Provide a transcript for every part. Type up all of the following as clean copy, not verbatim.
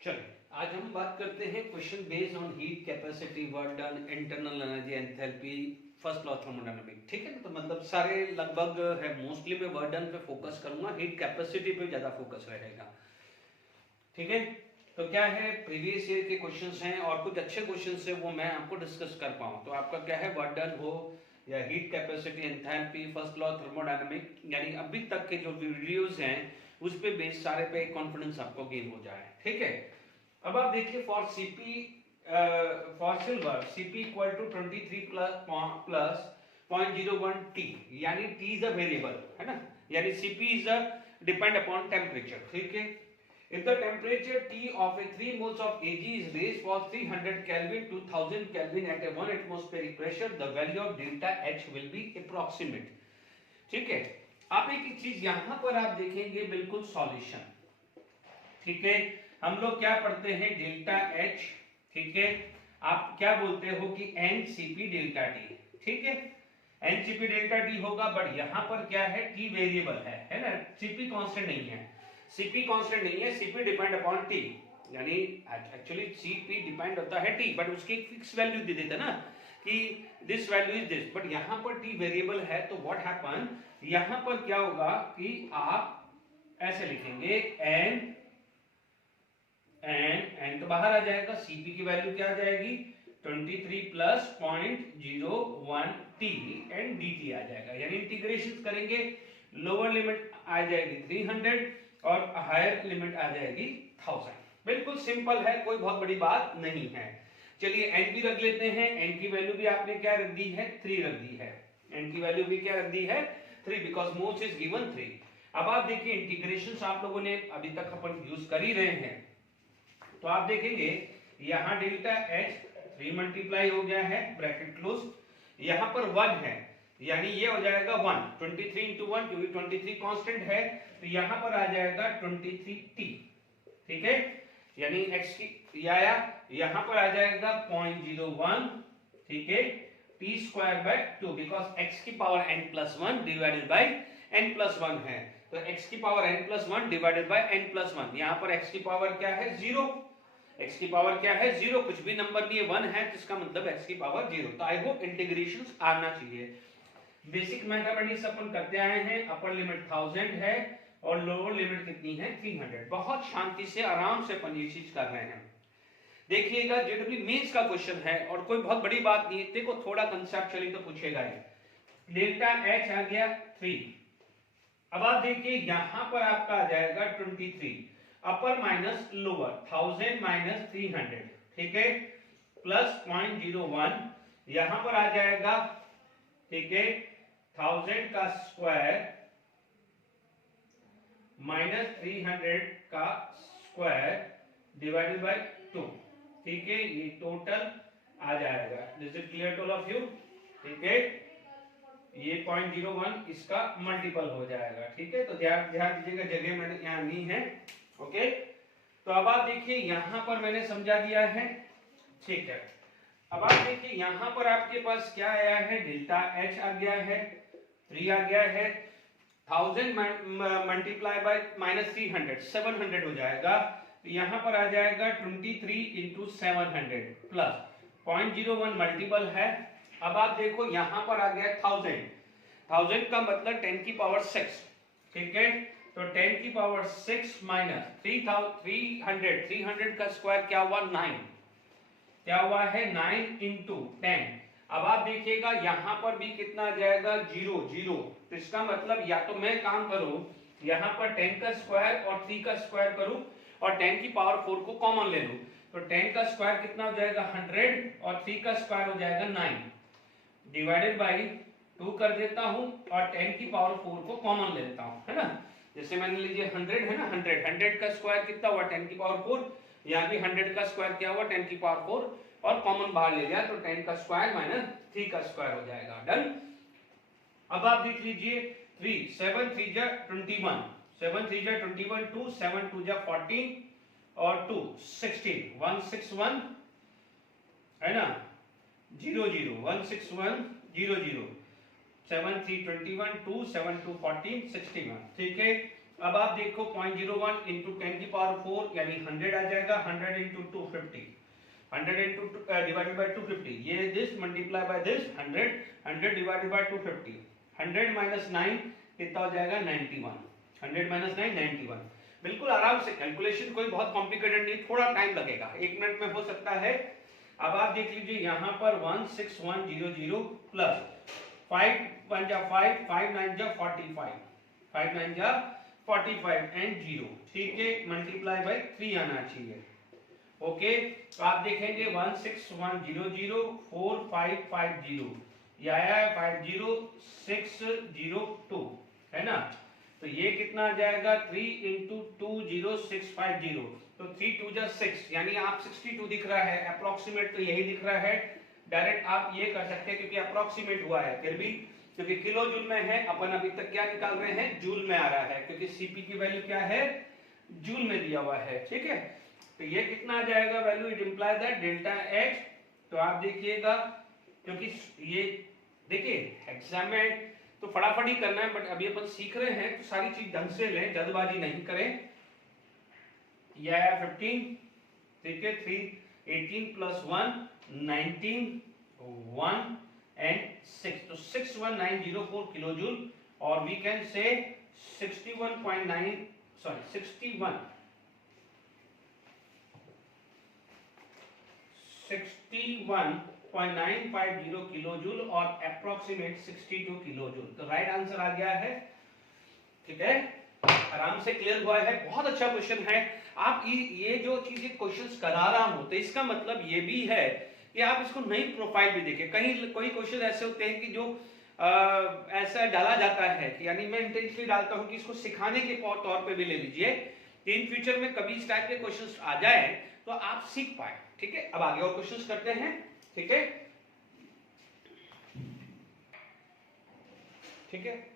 चलिए आज हम बात करते हैं question based on heat capacity work done internal energy enthalpy first law thermodynamics. ठीक है ना, तो मतलब सारे लगभग है, मोस्टली मैं वर्क डन पे फोकस करूंगा, हीट कैपेसिटी पे ज्यादा फोकस रहेगा। ठीक है, तो क्या है प्रीवियस ईयर के क्वेश्चंस हैं और कुछ अच्छे क्वेश्चंस है वो मैं आपको डिस्कस कर पाऊँ। तो आपका क्या है वर्क डन हो या heat capacity enthalpy first law thermodynamic, यानी अभी तक के जो वीडियोस हैं उस पे बेस सारे पे कॉन्फिडेंस आपको गेन हो जाए। ठीक है, अब आप देखिए for CP for silver CP equal to 23 plus 0.01 T, यानी टी इज अ वेरिएबल है ना, यानी CP is a depend upon temperature. ठीक है, if the temperature T of a 3 moles of Ag is raised for 300 Kelvin to 1000 Kelvin at a 1 atmospheric pressure, the value of delta H will be approximate। ठीक है, आप एक चीज यहां पर आप देखेंगे बिल्कुल सॉल्यूशन। ठीक है, हम लोग क्या पढ़ते हैं डेल्टा एच। ठीक है, आप क्या बोलते हो कि एन सीपी डेल्टा टी। ठीक है, एन सीपी डेल्टा टी होगा, बट यहां पर क्या है टी वेरिएबल है ना, सीपी कांस्टेंट नहीं है। सीपी कांस्टेंट नहीं है, सीपी डिपेंड अपॉन टी, यानी एक्चुअली सीपी डिपेंड होता है टी, बट उसकी एक फिक्स वैल्यू दे देता ना कि this value is this, but यहां पर टी वेरिएबल है। तो व्हाट हैपन, यहां पर क्या होगा कि आप ऐसे लिखेंगे एन एन तो बाहर आ जाएगा, सीपी की वैल्यू क्या आ जाएगी 23 प्लस 0.01 टी एंड dt आ जाएगा, यानी इंटीग्रेशन करेंगे लोअर लिमिट आ जाएगी 300 और हायर लिमिट आ जाएगी 1000। बिल्कुल सिंपल है, कोई बहुत बड़ी बात नहीं है। चलिए एन की रख लेते हैं, एन की वैल्यू भी आपने क्या रख दी है 3 रख दी है, एन की वैल्यू भी क्या रख दी है 3, बिकॉज मोल्स इज गिवन 3। अब आप देखिए इंटीग्रेशन आप लोगों ने अभी तक अपन यूज कर ही रहे हैं, तो आप देखेंगे यहां डेल्टा एच 3 मल्टीप्लाई हो गया है ब्रैकेट क्लोज, यहां पर 1 है यानी ये हो जाएगा 1, 23 इंटू 1 क्योंकि 23 कांस्टेंट है, तो यहां पर आ जाएगा 23 टी। ठीक है, यानी x की आया, यहां पर आ जाएगा 0.01। ठीक है, T square by 2, because x की power n plus 1 divided by n plus 1 है, तो x की power n plus 1 divided by n plus 1, यहां पर x की पावर क्या है 0, x की पावर क्या है 0, कुछ भी नंबर नहीं है 1 है, जिसका मतलब x की पावर 0। तो आई होप इंटीग्रेशन आना चाहिए। बेसिक मैथमेटिक्स अपन करते आए हैं, अपर लिमिट 1000 है और लोअर लिमिट कितनी है 300। बहुत शांति से आराम से अपन ये चीज कर रहे हैं। देखिएगा जेडब्ल्यू मेंस का क्वेश्चन है और कोई बहुत बड़ी बात नहीं है, देखो थोड़ा कंसेप्चुअली तो पूछेगा ही। डेल्टा एच आ गया 3, अब आप देखिए यहां पर आपका आ जाएगा 23, अपर माइनस लोअर 1000 माइनस 300। ठीक है, प्लस 0.01, यहां पर आ जाएगा ठीक है 1000 का स्क्वायर माइनस 300 का स्क्वायर डिवाइडेड बाय 2। ठीक है, ये टोटल आ जाएगा। This is clear to all of you. ठीक है, ये 0.01 इसका मल्टीपल हो जाएगा। ठीक है, तो ध्यान दीजिएगा, जगह मैंने यहाँ ली है। ओके, तो अब आप देखिए यहां पर मैंने समझा दिया है। ठीक है, अब आप देखिए यहां पर आपके पास क्या आया है डेल्टा एच आ गया है 3 आ गया है, 1000 मल्टीप्लाई बाय माइनस 300 700 हो जाएगा, तो यहां पर आ जाएगा 23 इंटू 700 प्लस 0.01 मल्टीपल है। अब आप देखो यहां पर आ गया 1000 का मतलब 10 की पावर 6। ठीक है, तो 10 की पावर 6 माइनस 300 का स्क्वायर क्या हुआ 9, क्या हुआ है 9 इंटू 10। अब आप देखिएगा यहां पर भी कितना आ जाएगा 0 0, तो इसका मतलब या तो मैं काम करूं यहां पर 10 का स्क्वायर और 3 का स्क्वायर करूं और 10 की पावर 4 को कॉमन ले लूं, तो 10 का स्क्वायर कितना हो जाएगा 100 और 3 का स्क्वायर हो जाएगा 9 डिवाइडेड बाई 2 कर देता हूं और 10 की पावर 4 को कॉमन ले लेता हूं, है ना। जैसे मैंने लीजिए 100 है ना, 100 का स्क्वायर कितना हुआ 10 की पावर 4, यहाँ भी 100 का स्क्वायर क्या हुआ 10 की पावर 4 और कॉमन बाहर ले लिया, तो 10 का स्क्वायर माइनस 3 का स्क्वायर हो जाएगा। डन। अब आप देख लीजिए 3 7 3 जा 21, 7 3 जा 21, 2 7 2 जा 14 और 2 16 161 है ना, 0 0 161 0 0 7 3 21 2 7 2 14 61। ठीक है, अब आप देखो 0.01 इंटू 10⁴ यानी 100 आ जाएगा, 100 इंटू 250, 100 इंटू डिवाइडेड बाय 250, ये this multiply by this 100, 100 divided by 250, 100 minus 9 कितना हो जाएगा 91, 100 माइनस 9 91। बिल्कुल आराम से कैलकुलेशन, कोई बहुत कॉम्प्लिकेटेड नहीं, थोड़ा टाइम लगेगा, 1 मिनट में हो सकता है। अब आप देख लीजिए यहाँ पर 16100 प्लस 5 1 जा 5, 5 9 जा 45, 5 9 जा 45 एंड 0, ठीक है, मल्टीप्लाई बाय 3 आना चाहिए। ओके, तो आप देखेंगे 16100 4550, ये आया 50602, है ना। तो ये कितना आ जाएगा 3 इंटू 20650, तो 3 2 जा 6, यानी आप 62 दिख रहा है, अप्रोक्सीमेट तो यही दिख रहा है। डायरेक्ट आप ये कर सकते हैं क्योंकि अप्रोक्सीमेट हुआ है, फिर भी क्योंकि किलो जूल में है, अपन अभी तक क्या निकाल रहे हैं, जूल में आ रहा है, क्योंकि सीपी की वैल्यू क्या है, जूल में दिया हुआ है, ठीक है। तो ये कितना आ जाएगा value, it implies that delta H, तो आप देखिएगा क्योंकि ये देखिए एग्जाम में तो फटाफट ही करना है, बट अभी अपन सीख रहे हैं तो सारी चीज ढंग से लें, जल्दबाजी नहीं करें। यह है 15, ठीक है, 3 18 प्लस 1 19 1 एंड 6, तो 61904 किलो जूल, और we can say 61.9 sorry 61.950 kilo joule और अप्रोक्सीमेट 62 किलो जूल, तो राइट आंसर आ गया है, ठीक है, आराम से क्लियर हुआ है, बहुत अच्छा क्वेश्चन है। आप ये जो चीजें क्वेश्चंस करा रहा हूं, तो इसका मतलब ये भी है कि आप इसको नई प्रोफाइल भी देखें। कहीं कोई क्वेश्चन ऐसे होते हैं कि जो ऐसा डाला जाता है कि यानी मैं इंटेंशनली डालता हूं कि इसको सिखाने के तौर पे भी ले लीजिए कि इन फ्यूचर में कभी इस टाइप के क्वेश्चंस आ जाए तो आप सीख पाए, ठीक है। अब आगे और क्वेश्चंस करते हैं, ठीक है, ठीक है,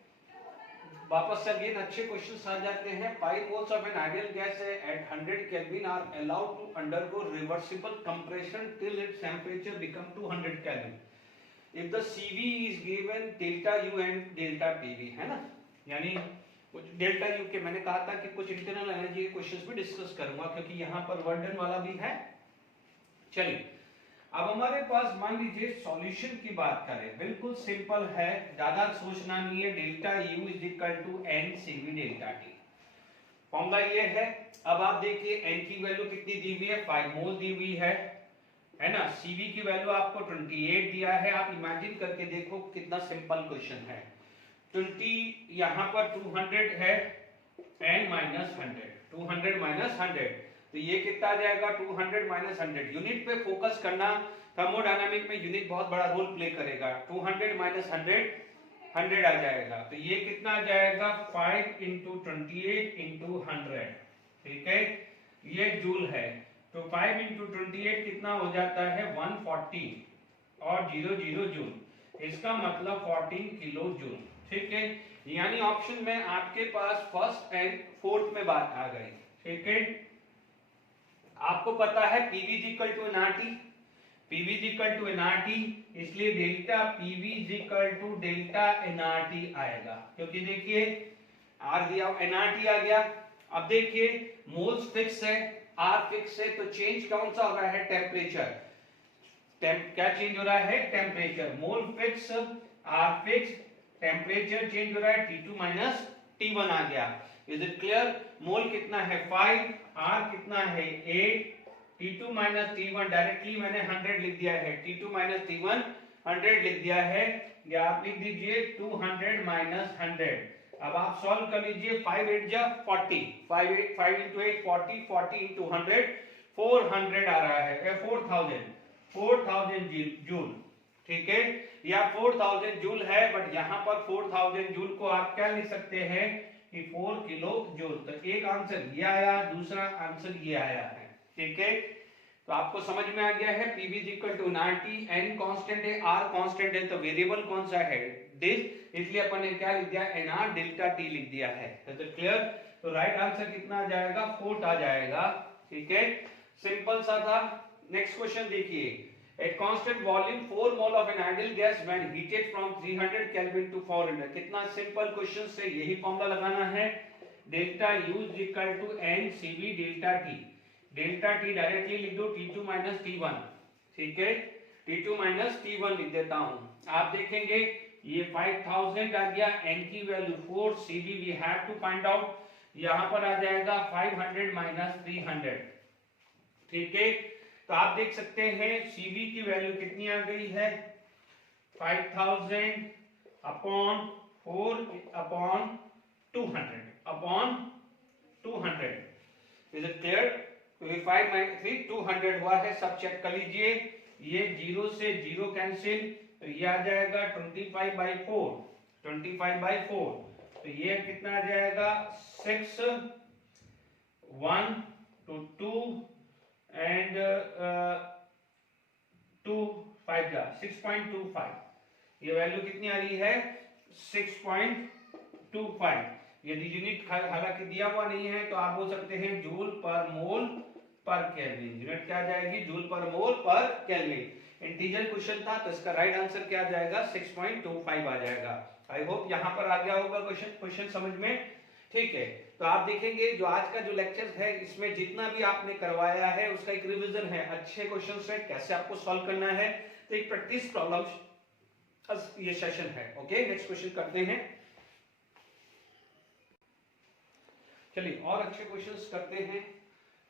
वापस से अगेन अच्छे क्वेश्चंस आ जाते हैं। 5 moles of an ideal gas at 100 Kelvin are allowed to undergo reversible compression till its temperature become 200 Kelvin. If the CV is given delta U and delta PV, है ना, यानी कुछ डेल्टा यू के मैंने कहा था कि कुछ इंटरनल एनर्जी के क्वेश्चंस भी डिस्कस करूंगा क्योंकि यहाँ पर वर्डन वाला भी है। चलिए, अब हमारे पास मान लीजिए सॉल्यूशन की बात करें, बिल्कुल सिंपल है, ज्यादा सोचना नहीं है, delta U is equal to n CV delta T, formula ये है। अब आप देखिए एन की वैल्यू कितनी दी हुई है, 5 मोल दी हुई है ना, सीवी की वैल्यू आपको 28 दिया है। आप इमेजिन करके देखो कितना सिंपल क्वेश्चन है, 20 यहाँ पर 200 है एन माइनस 100, 200 माइनस 100, तो ये कितना आ जाएगा 200 माइनस 100। यूनिट पे फोकस करना, थर्मोडायनामिक में यूनिट बहुत बड़ा रोल प्ले करेगा। 200 माइनस 100 100 आ जाएगा, तो ये कितना आ जाएगा 5 इंटू 28 इंटू 100, ठीक है, ये जूल है, तो 5 इंटू 28 कितना हो जाता है 140 और 00 जूल, इसका मतलब 14 किलो जूल, ठीक है। यानी ऑप्शन में आपके पास फर्स्ट एंड फोर्थ में बात आ गई, ठीक है। आपको पता है PV equal to NRT, PV equal to NRT, इसलिए delta PV equal to delta NRT आएगा, क्योंकि देखिए आर दिया एनआरटी आ गया। अब देखिए मोल्स फिक्स है, आर फिक्स है, तो चेंज कौन सा हो रहा है, टेम्परेचर, क्या चेंज हो रहा है, temperature, mole fix R fix, temperature change हो रहा है, T2 माइनस T1 आ गया। इज इट क्लियर, मोल कितना है 5, आर कितना है 8, T2 माइनस T1 डायरेक्टली मैंने 100 लिख दिया है, T2 माइनस T1 100 लिख दिया है, या आप लिख दीजिए 200 माइनस 100। अब आप सॉल्व कर लीजिए, 5 8 जा 40, 5 इंटू 8 40, 40 इंटू 100 400 आ रहा है, 4000 जूल, ठीक है, या 4000 जूल है, बट यहाँ पर 4000 जूल को आप क्या लिख सकते हैं कि 4 किलो जूल। तो एक आंसर ये आया, दूसरा आंसर ये आया है, ठीक है। तो आपको समझ में आ गया है PV equal to nRT, n constant है, आर कांस्टेंट है, तो वेरिएबल कौन सा है, दिस, इसलिए अपन ने क्या लिख दिया, एनआर डेल्टा टी लिख दिया है, तो क्लियर। तो राइट आंसर कितना आ जाएगा 4 आ जाएगा, ठीक है, सिंपल सा था। नेक्स्ट क्वेश्चन देखिए, at constant volume 4 mole of an ideal gas when heated from 300 Kelvin to 400, कितना सिंपल क्वेश्चन से यही फॉर्मूला लगाना है, delta U is equal to n C B delta T. Delta T directly लिख दो T2 minus T1, ठीक है, T2 minus T1 लिख देता हूं। आप देखेंगे ये 5000 आ गया, n की value 4, CB we have to find out, यहां पर आ जाएगा 500 माइनस 300, ठीक है। तो आप देख सकते हैं CB की वैल्यू कितनी आ गई है, 5000 upon 4 upon 200 upon 200। Is it clear? 5 minus 3 200 हुआ है, सब चेक कर लीजिए। ये 0 से 0 कैंसिल, तो ये आ जाएगा 25/4, 25/4। तो ये कितना आ जाएगा 6 1 to 2 and 2 5 जा 6.25। ये वैल्यू कितनी आ रही है 6.25। यदि यूनिट हालांकि दिया हुआ नहीं है तो आप बोल सकते हैं जूल पर मोल पर केल्विन। यूनिट क्या आ जाएगी, जूल पर मोल पर केल्विन। इंटीजर क्वेश्चन था तो इसका राइट आंसर क्या आ जाएगा 6.25 आ जाएगा। आई होप यहां पर आ गया होगा क्वेश्चन समझ में, ठीक है। तो आप देखेंगे जो आज का जो लेक्चर है इसमें जितना भी आपने करवाया है उसका एक रिवीजन है, अच्छे क्वेश्चन है, कैसे आपको सॉल्व करना है, तो एक प्रैक्टिस प्रॉब्लम ये सेशन है। ओके, नेक्स्ट क्वेश्चन करते हैं। चलिए और अच्छे क्वेश्चंस करते हैं।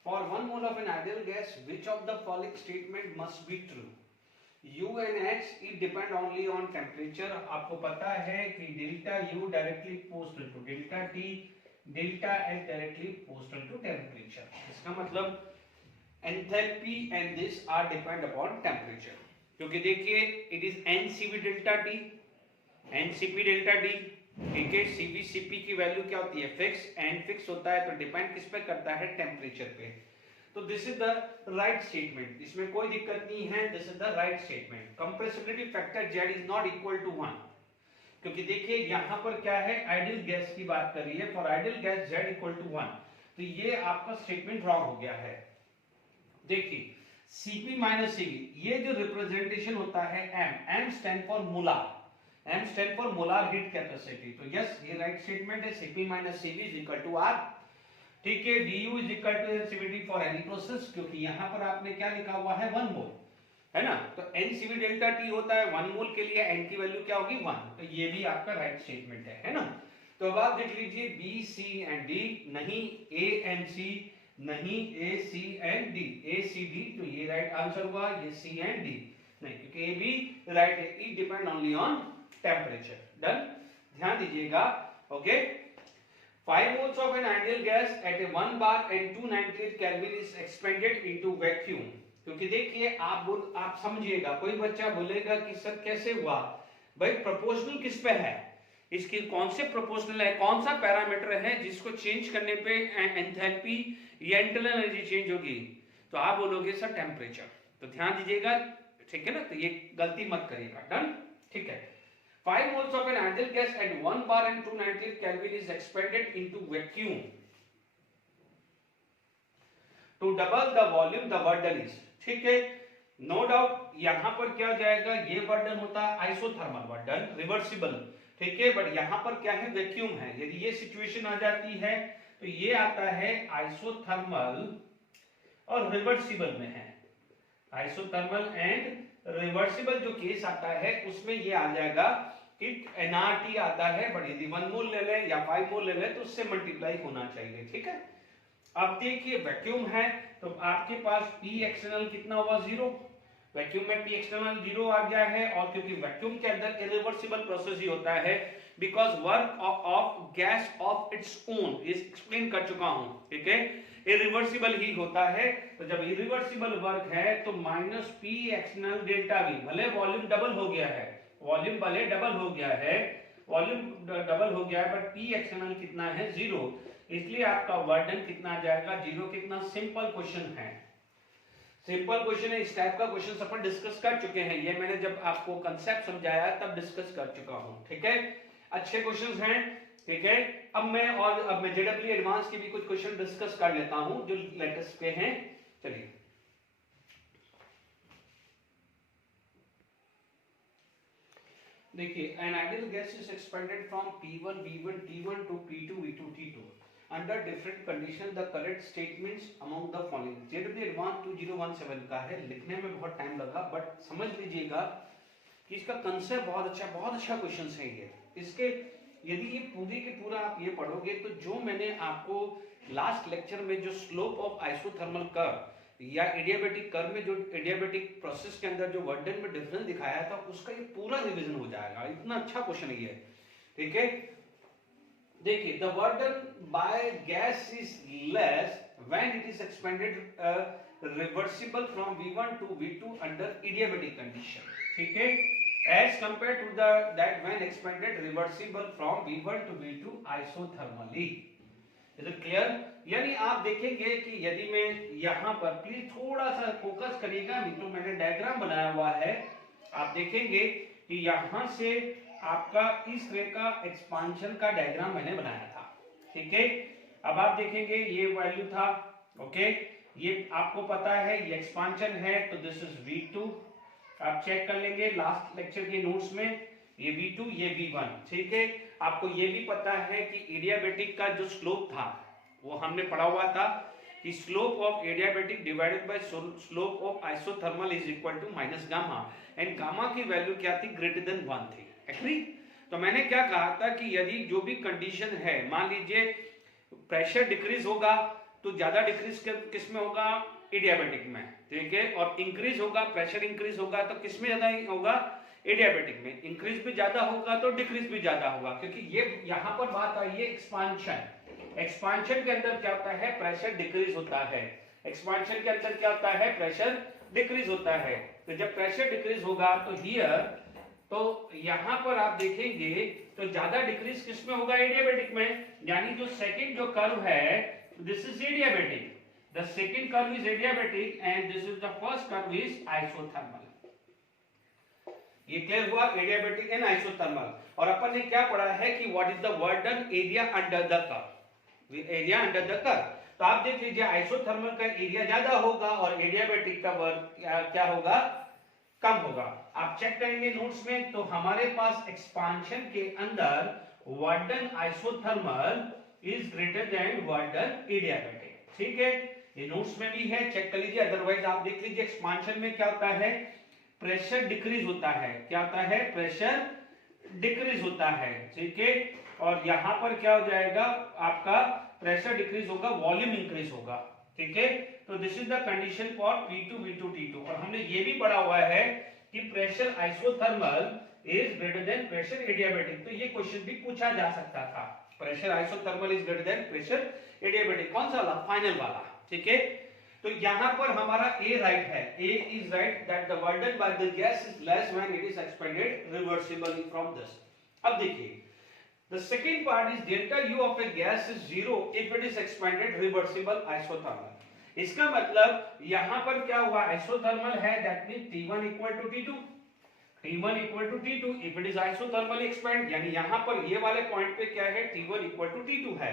For 1 mole of an ideal gas which of the following statement must be true? U and H it depend only on temperature। आपको पता है कि delta U directly proportional to delta T, delta H directly proportional to temperature. इसका मतलब enthalpy and this are depend upon temperature, क्योंकि देखिए it is NCV delta T, NCP delta D, ठीक है। CB CP की वैल्यू क्या होती है फिक्स, N फिक्स होता है तो डिपेंड किस पे करता है टेम्परेचर पे। तो this is the right statement, इसमें कोई दिक्कत नहीं है, this is the right statement. Compressibility factor Z is not equal to 1, क्योंकि देखिए यहां पर क्या है आइडियल गैस की बात कर रही है। For ideal gas Z equal to 1, तो ये आपका स्टेटमेंट रॉन्ग हो गया है। देखिए Cp माइनस Cv, ये जो रिप्रेजेंटेशन होता है M stand for molar, M stand for molar heat capacity. तो यस ये राइट स्टेटमेंट है, Cp minus Cv is equal to R, ठीक है। du is equal to NCVT for any process, क्योंकि यहां पर आपने क्या लिखा हुआ है 1 मोल, है ना। तो NCV डेल्टा T होता है 1 मोल के लिए, N की वैल्यू क्या होगी 1, तो ये भी आपका राइट स्टेटमेंट है ना। तो अब आप देख लीजिए B C एंड D, नहीं A एंड C, नहीं A C and D, A C D, तो ये राइट आंसर हुआ, ये C एंड D नहीं, क्योंकि A भी राइट है, it depend only on temperature. Done, ध्यान दीजिएगा। Okay, 5 moles of an ideal gas at a 1 bar and 298 Kelvin is expanded into vacuum। क्योंकि देखिए आप समझिएगा, कोई बच्चा बोलेगा कि सर कैसे हुआ, भाई प्रोपोर्शनल किस पे है, इसकी कौन से प्रोपोर्शनल है, कौन सा पैरामीटर है जिसको चेंज करने पे एंथैल्पी या इंटरनल एनर्जी चेंज होगी, तो आप बोलोगे सर टेम्परेचर। तो ध्यान दीजिएगा, ठीक है ना, तो ये गलती मत करिएगा। डन, ठीक है। 5 moles of an ideal gas at 1 bar and 298 Kelvin is expanded into vacuum to double the volume, the work done is, ठीक है। नो डाउट यहां पर क्या जाएगा, ये वर्क डन होता है आइसोथर्मल वर्क डन, रिवर्सिबल, ठीक है। बट यहां पर क्या है वैक्यूम है, यदि ये सिचुएशन आ जाती है तो ये आता है आइसोथर्मल और रिवर्सिबल में है। आइसोथर्मल एंड रिवर्सिबल जो केस आता है उसमें ये आ जाएगा कि NRT आता है, बट यदि 1 मोल ले ले या 5 मोल ले ले तो उससे मल्टीप्लाई होना चाहिए, ठीक है। अब देखिए वैक्यूम है तो आपके पास P एक्सटर्नल कितना हुआ 0, वैक्यूम में P एक्सटर्नल 0 आ गया है, और क्योंकि वैक्यूम के अंदर इरिवर्सिबल प्रोसेस ही होता है, because work of gas of its own, ये एक्सप्लेन कर चुका हूं, ठीक है, इरिवर्सिबल ही होता है। तो जब इरिवर्सिबल वर्क है तो minus P external delta V, भले वॉल्यूम डबल हो गया है, वॉल्यूम भले डबल हो गया है, वॉल्यूम डबल हो गया है, बट P एक्सटर्नल कितना है 0, इसलिए आपका वर्क डन कितना आ जाएगा 0। कितना सिंपल क्वेश्चन है, सिंपल क्वेश्चन है। इस टाइप का क्वेश्चन अपन डिस्कस कर चुके हैं, ये मैंने जब आपको कंसेप्ट समझाया तब डिस्कस कर चुका हूं, ठीक है। अच्छे क्वेश्चंस हैं, ठीक है। अब मैं JEE एडवांस के भी कुछ क्वेश्चन डिस्कस कर लेता हूं जो लेटेस्ट पे हैं। चलिए देखिए, an ideal gas is expanded from P1 V1 T1 to P2 V2 T2 under different condition the correct statements among the following. JW advance 2017 का है, लिखने में बहुत टाइम लगा, बट समझ लीजिएगा कि इसका कंसेप्ट बहुत अच्छा क्वेश्चन है ये। इसके यदि ये पूरी के पूरा आप ये पढ़ोगे तो जो मैंने आपको लास्ट लेक्चर में जो स्लोप ऑफ आइसोथर्मल कर्व या एडियाबेटिक कर्व में जो एडियाबेटिक प्रोसेस के अंदर जो वर्डन में डिफरेंस दिखाया था उसका ये पूरा रिवीजन हो जाएगा। इतना अच्छा क्वेश्चन है ये, ठीक है। देखिए, the work done by gas is less when it is expanded reversible from V1 to V2 under adiabatic condition, ठीक है, as compared to that when expanded reversible from V1 to V2 isothermally। Is it clear? यानी आप देखेंगे कि यदि मैं यहाँ पर प्लीज थोड़ा सा फोकस करिएगा, नहीं तो मैंने डायग्राम बनाया हुआ है, आप देखेंगे कि यहाँ से आपका इस तरह का एक्सपांशन का डायग्राम मैंने बनाया था, ठीक है। अब आप देखेंगे ये वैल्यू था, ओके, ये आपको पता है ये एक्सपांशन है, तो दिस इज V2, आप चेक कर लेंगे लास्ट लेक्चर के नोट्स में, ये V2 ये V1, ठीक है। आपको ये भी पता है कि एडियाबेटिक का जो स्लोप था वो हमने पढ़ा हुआ था कि slope of adiabatic divided by slope of isothermal is equal to minus gamma, and gamma की वैल्यू क्या थी, ग्रेटर देन 1 थी, एग्री। तो मैंने क्या कहा था कि यदि जो भी कंडीशन है, मान लीजिए प्रेशर डिक्रीज होगा तो ज्यादा डिक्रीज किस में होगा, एडियाबेटिक में, ठीक है, और इंक्रीज होगा, प्रेशर इंक्रीज होगा तो किसमें ज्यादा होगा, एडियाबेटिक में। इंक्रीज भी ज्यादा होगा तो डिक्रीज भी ज्यादा होगा, क्योंकि ये यहाँ पर बात आई है एक्सपांशन। एक्सपांशन के अंदर क्या होता है, प्रेशर डिक्रीज होता है, एक्सपांशन के अंदर क्या होता है, प्रेशर डिक्रीज होता है। तो जब प्रेशर डिक्रीज होगा तो हियर, तो यहाँ पर आप देखेंगे तो ज्यादा डिक्रीज किसमें होगा, एडियाबेटिक में, यानी जो सेकंड जो कर्व है this is adiabatic, the second curve is adiabatic and this is the first curve is isothermal। ये क्लियर हुआ, एडियाबेटिक एंड आइसोथर्मल। और अपन ने क्या पढ़ा है कि what is the वर्डन area under the curve, area under the curve. तो आप देख लीजिए आइसोथर्मल का एरिया ज्यादा होगा और एडियाबेटिक का वर्ड क्या होगा, कम होगा। आप चेक करेंगे नोट्स में तो हमारे पास एक्सपांशन के अंदर work done isothermal is greater than work done adiabatic, ठीक है, ये नोट्स में भी है, चेक कर लीजिए। अदरवाइज आप देख लीजिए एक्सपांशन में क्या होता है, प्रेशर डिक्रीज होता है, क्या होता है, प्रेशर डिक्रीज होता है, ठीक है, और यहां पर क्या हो जाएगा, आपका प्रेशर डिक्रीज होगा, वॉल्यूम इंक्रीज होगा, ठीक है। तो this is the condition for P2 V2 T2। और हमने ये भी पढ़ा हुआ है कि pressure isothermal is greater than pressure adiabatic, तो ये क्वेश्चन भी पूछा जा सकता था, pressure isothermal is greater than pressure adiabatic, कौन सा वाला, फाइनल वाला, ठीक है। तो यहां पर हमारा A राइट है, A is right that the work done by the gas is less when it is expanded reversibly from this. अब देखिए the second part is delta U of a gas is 0 if it is expanded reversible isothermal. इसका मतलब यहां पर क्या हुआ, isothermal है, that means T1 equal to T2, T1 equal to T2 if it is isothermally expand, यानी यहां पर ये वाले पॉइंट पे क्या है, T1 इक्वल टू T2 है।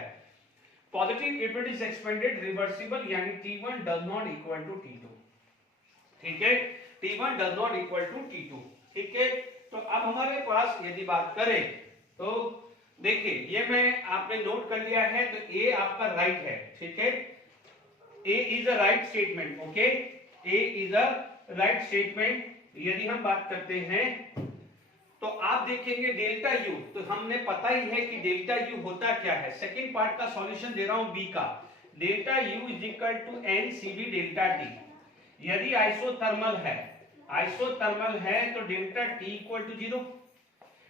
Positive if it is expanded reversible, यानी T1 does not equal to T2, ठीक है, T1 does not equal to T2, ठीक है। तो अब हमारे पास यदि बात करें तो देखिए ये मैं आपने नोट कर लिया है, तो A आपका राइट है, ठीक है, A is a right statement, okay, A is a right statement. यदि हम बात करते हैं तो आप देखेंगे डेल्टा U, तो हमने पता ही है कि डेल्टा U होता क्या है। सेकंड पार्ट का सॉल्यूशन दे रहा हूं B का, delta U is equal to NCV delta T। यदि आइसोथर्मल है तो delta T equal to 0,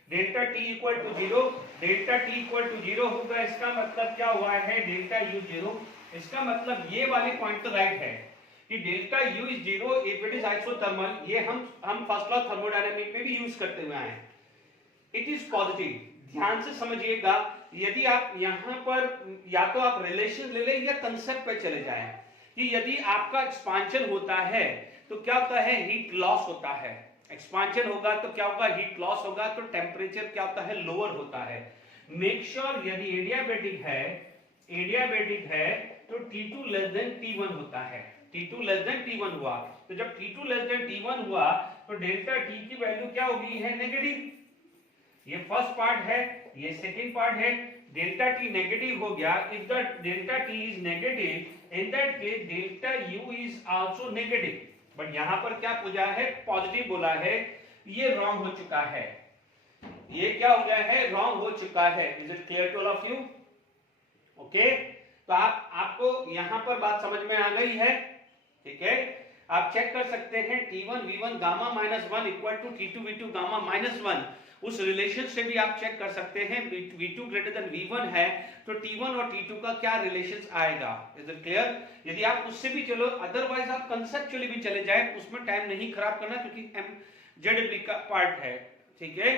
delta T equal to 0, delta T equal to 0 होगा, इसका मतलब क्या हुआ है, डेल्टा U 0। इसका मतलब ये वाले पॉइंट तो राइट है कि delta U is 0 if it is isothermal, ये हम फर्स्ट लॉ थर्मोडायनामिक में भी यूज करते हुए आए हैं। इट इज पॉजिटिव, ध्यान से समझिएगा, यदि आप यहां पर या तो आप रिलेशन ले लें या कंसेप्ट पे चले जाएं कि यदि आपका एक्सपांशन होता है तो क्या होता है, हीट लॉस होता है, एक्सपांशन होगा तो क्या होगा, हीट लॉस होगा, तो टेम्परेचर क्या होता है, लोअर होता है। मेक श्योर यदि एडियाबेटिक है तो T2 लेस देन T1 होता है, T2 लेस देन T1 हुआ, तो जब T2 लेस देन T1 हुआ तो डेल्टा T की वैल्यू क्या होगी, है नेगेटिव। ये फर्स्ट पार्ट है, ये सेकंड पार्ट है। डेल्टा टी नेगेटिव हो गया, if the delta T is negative in that case delta U is also negative, but यहां पर क्या पूछा है, पॉजिटिव बोला है, ये रॉन्ग हो चुका है, ये क्या हो गया है, रॉन्ग हो चुका है। Is it clear to all of you? Okay, तो आपको यहां पर बात समझ में आ गई है, ठीक है। आप चेक कर सकते हैं T1 V1 gamma -1 equal to T2 V2 gamma -1, उस रिलेशन से भी आप चेक कर सकते हैं V2 ग्रेटर देन V1 है तो T1 और T2 का क्या रिलेशन आएगा। Is it clear? यदि आप उससे भी चलो, अदरवाइज आप कंसेप्चुअली भी चले जाए, उसमें टाइम नहीं खराब करना क्योंकि ZB का पार्ट है, ठीक है।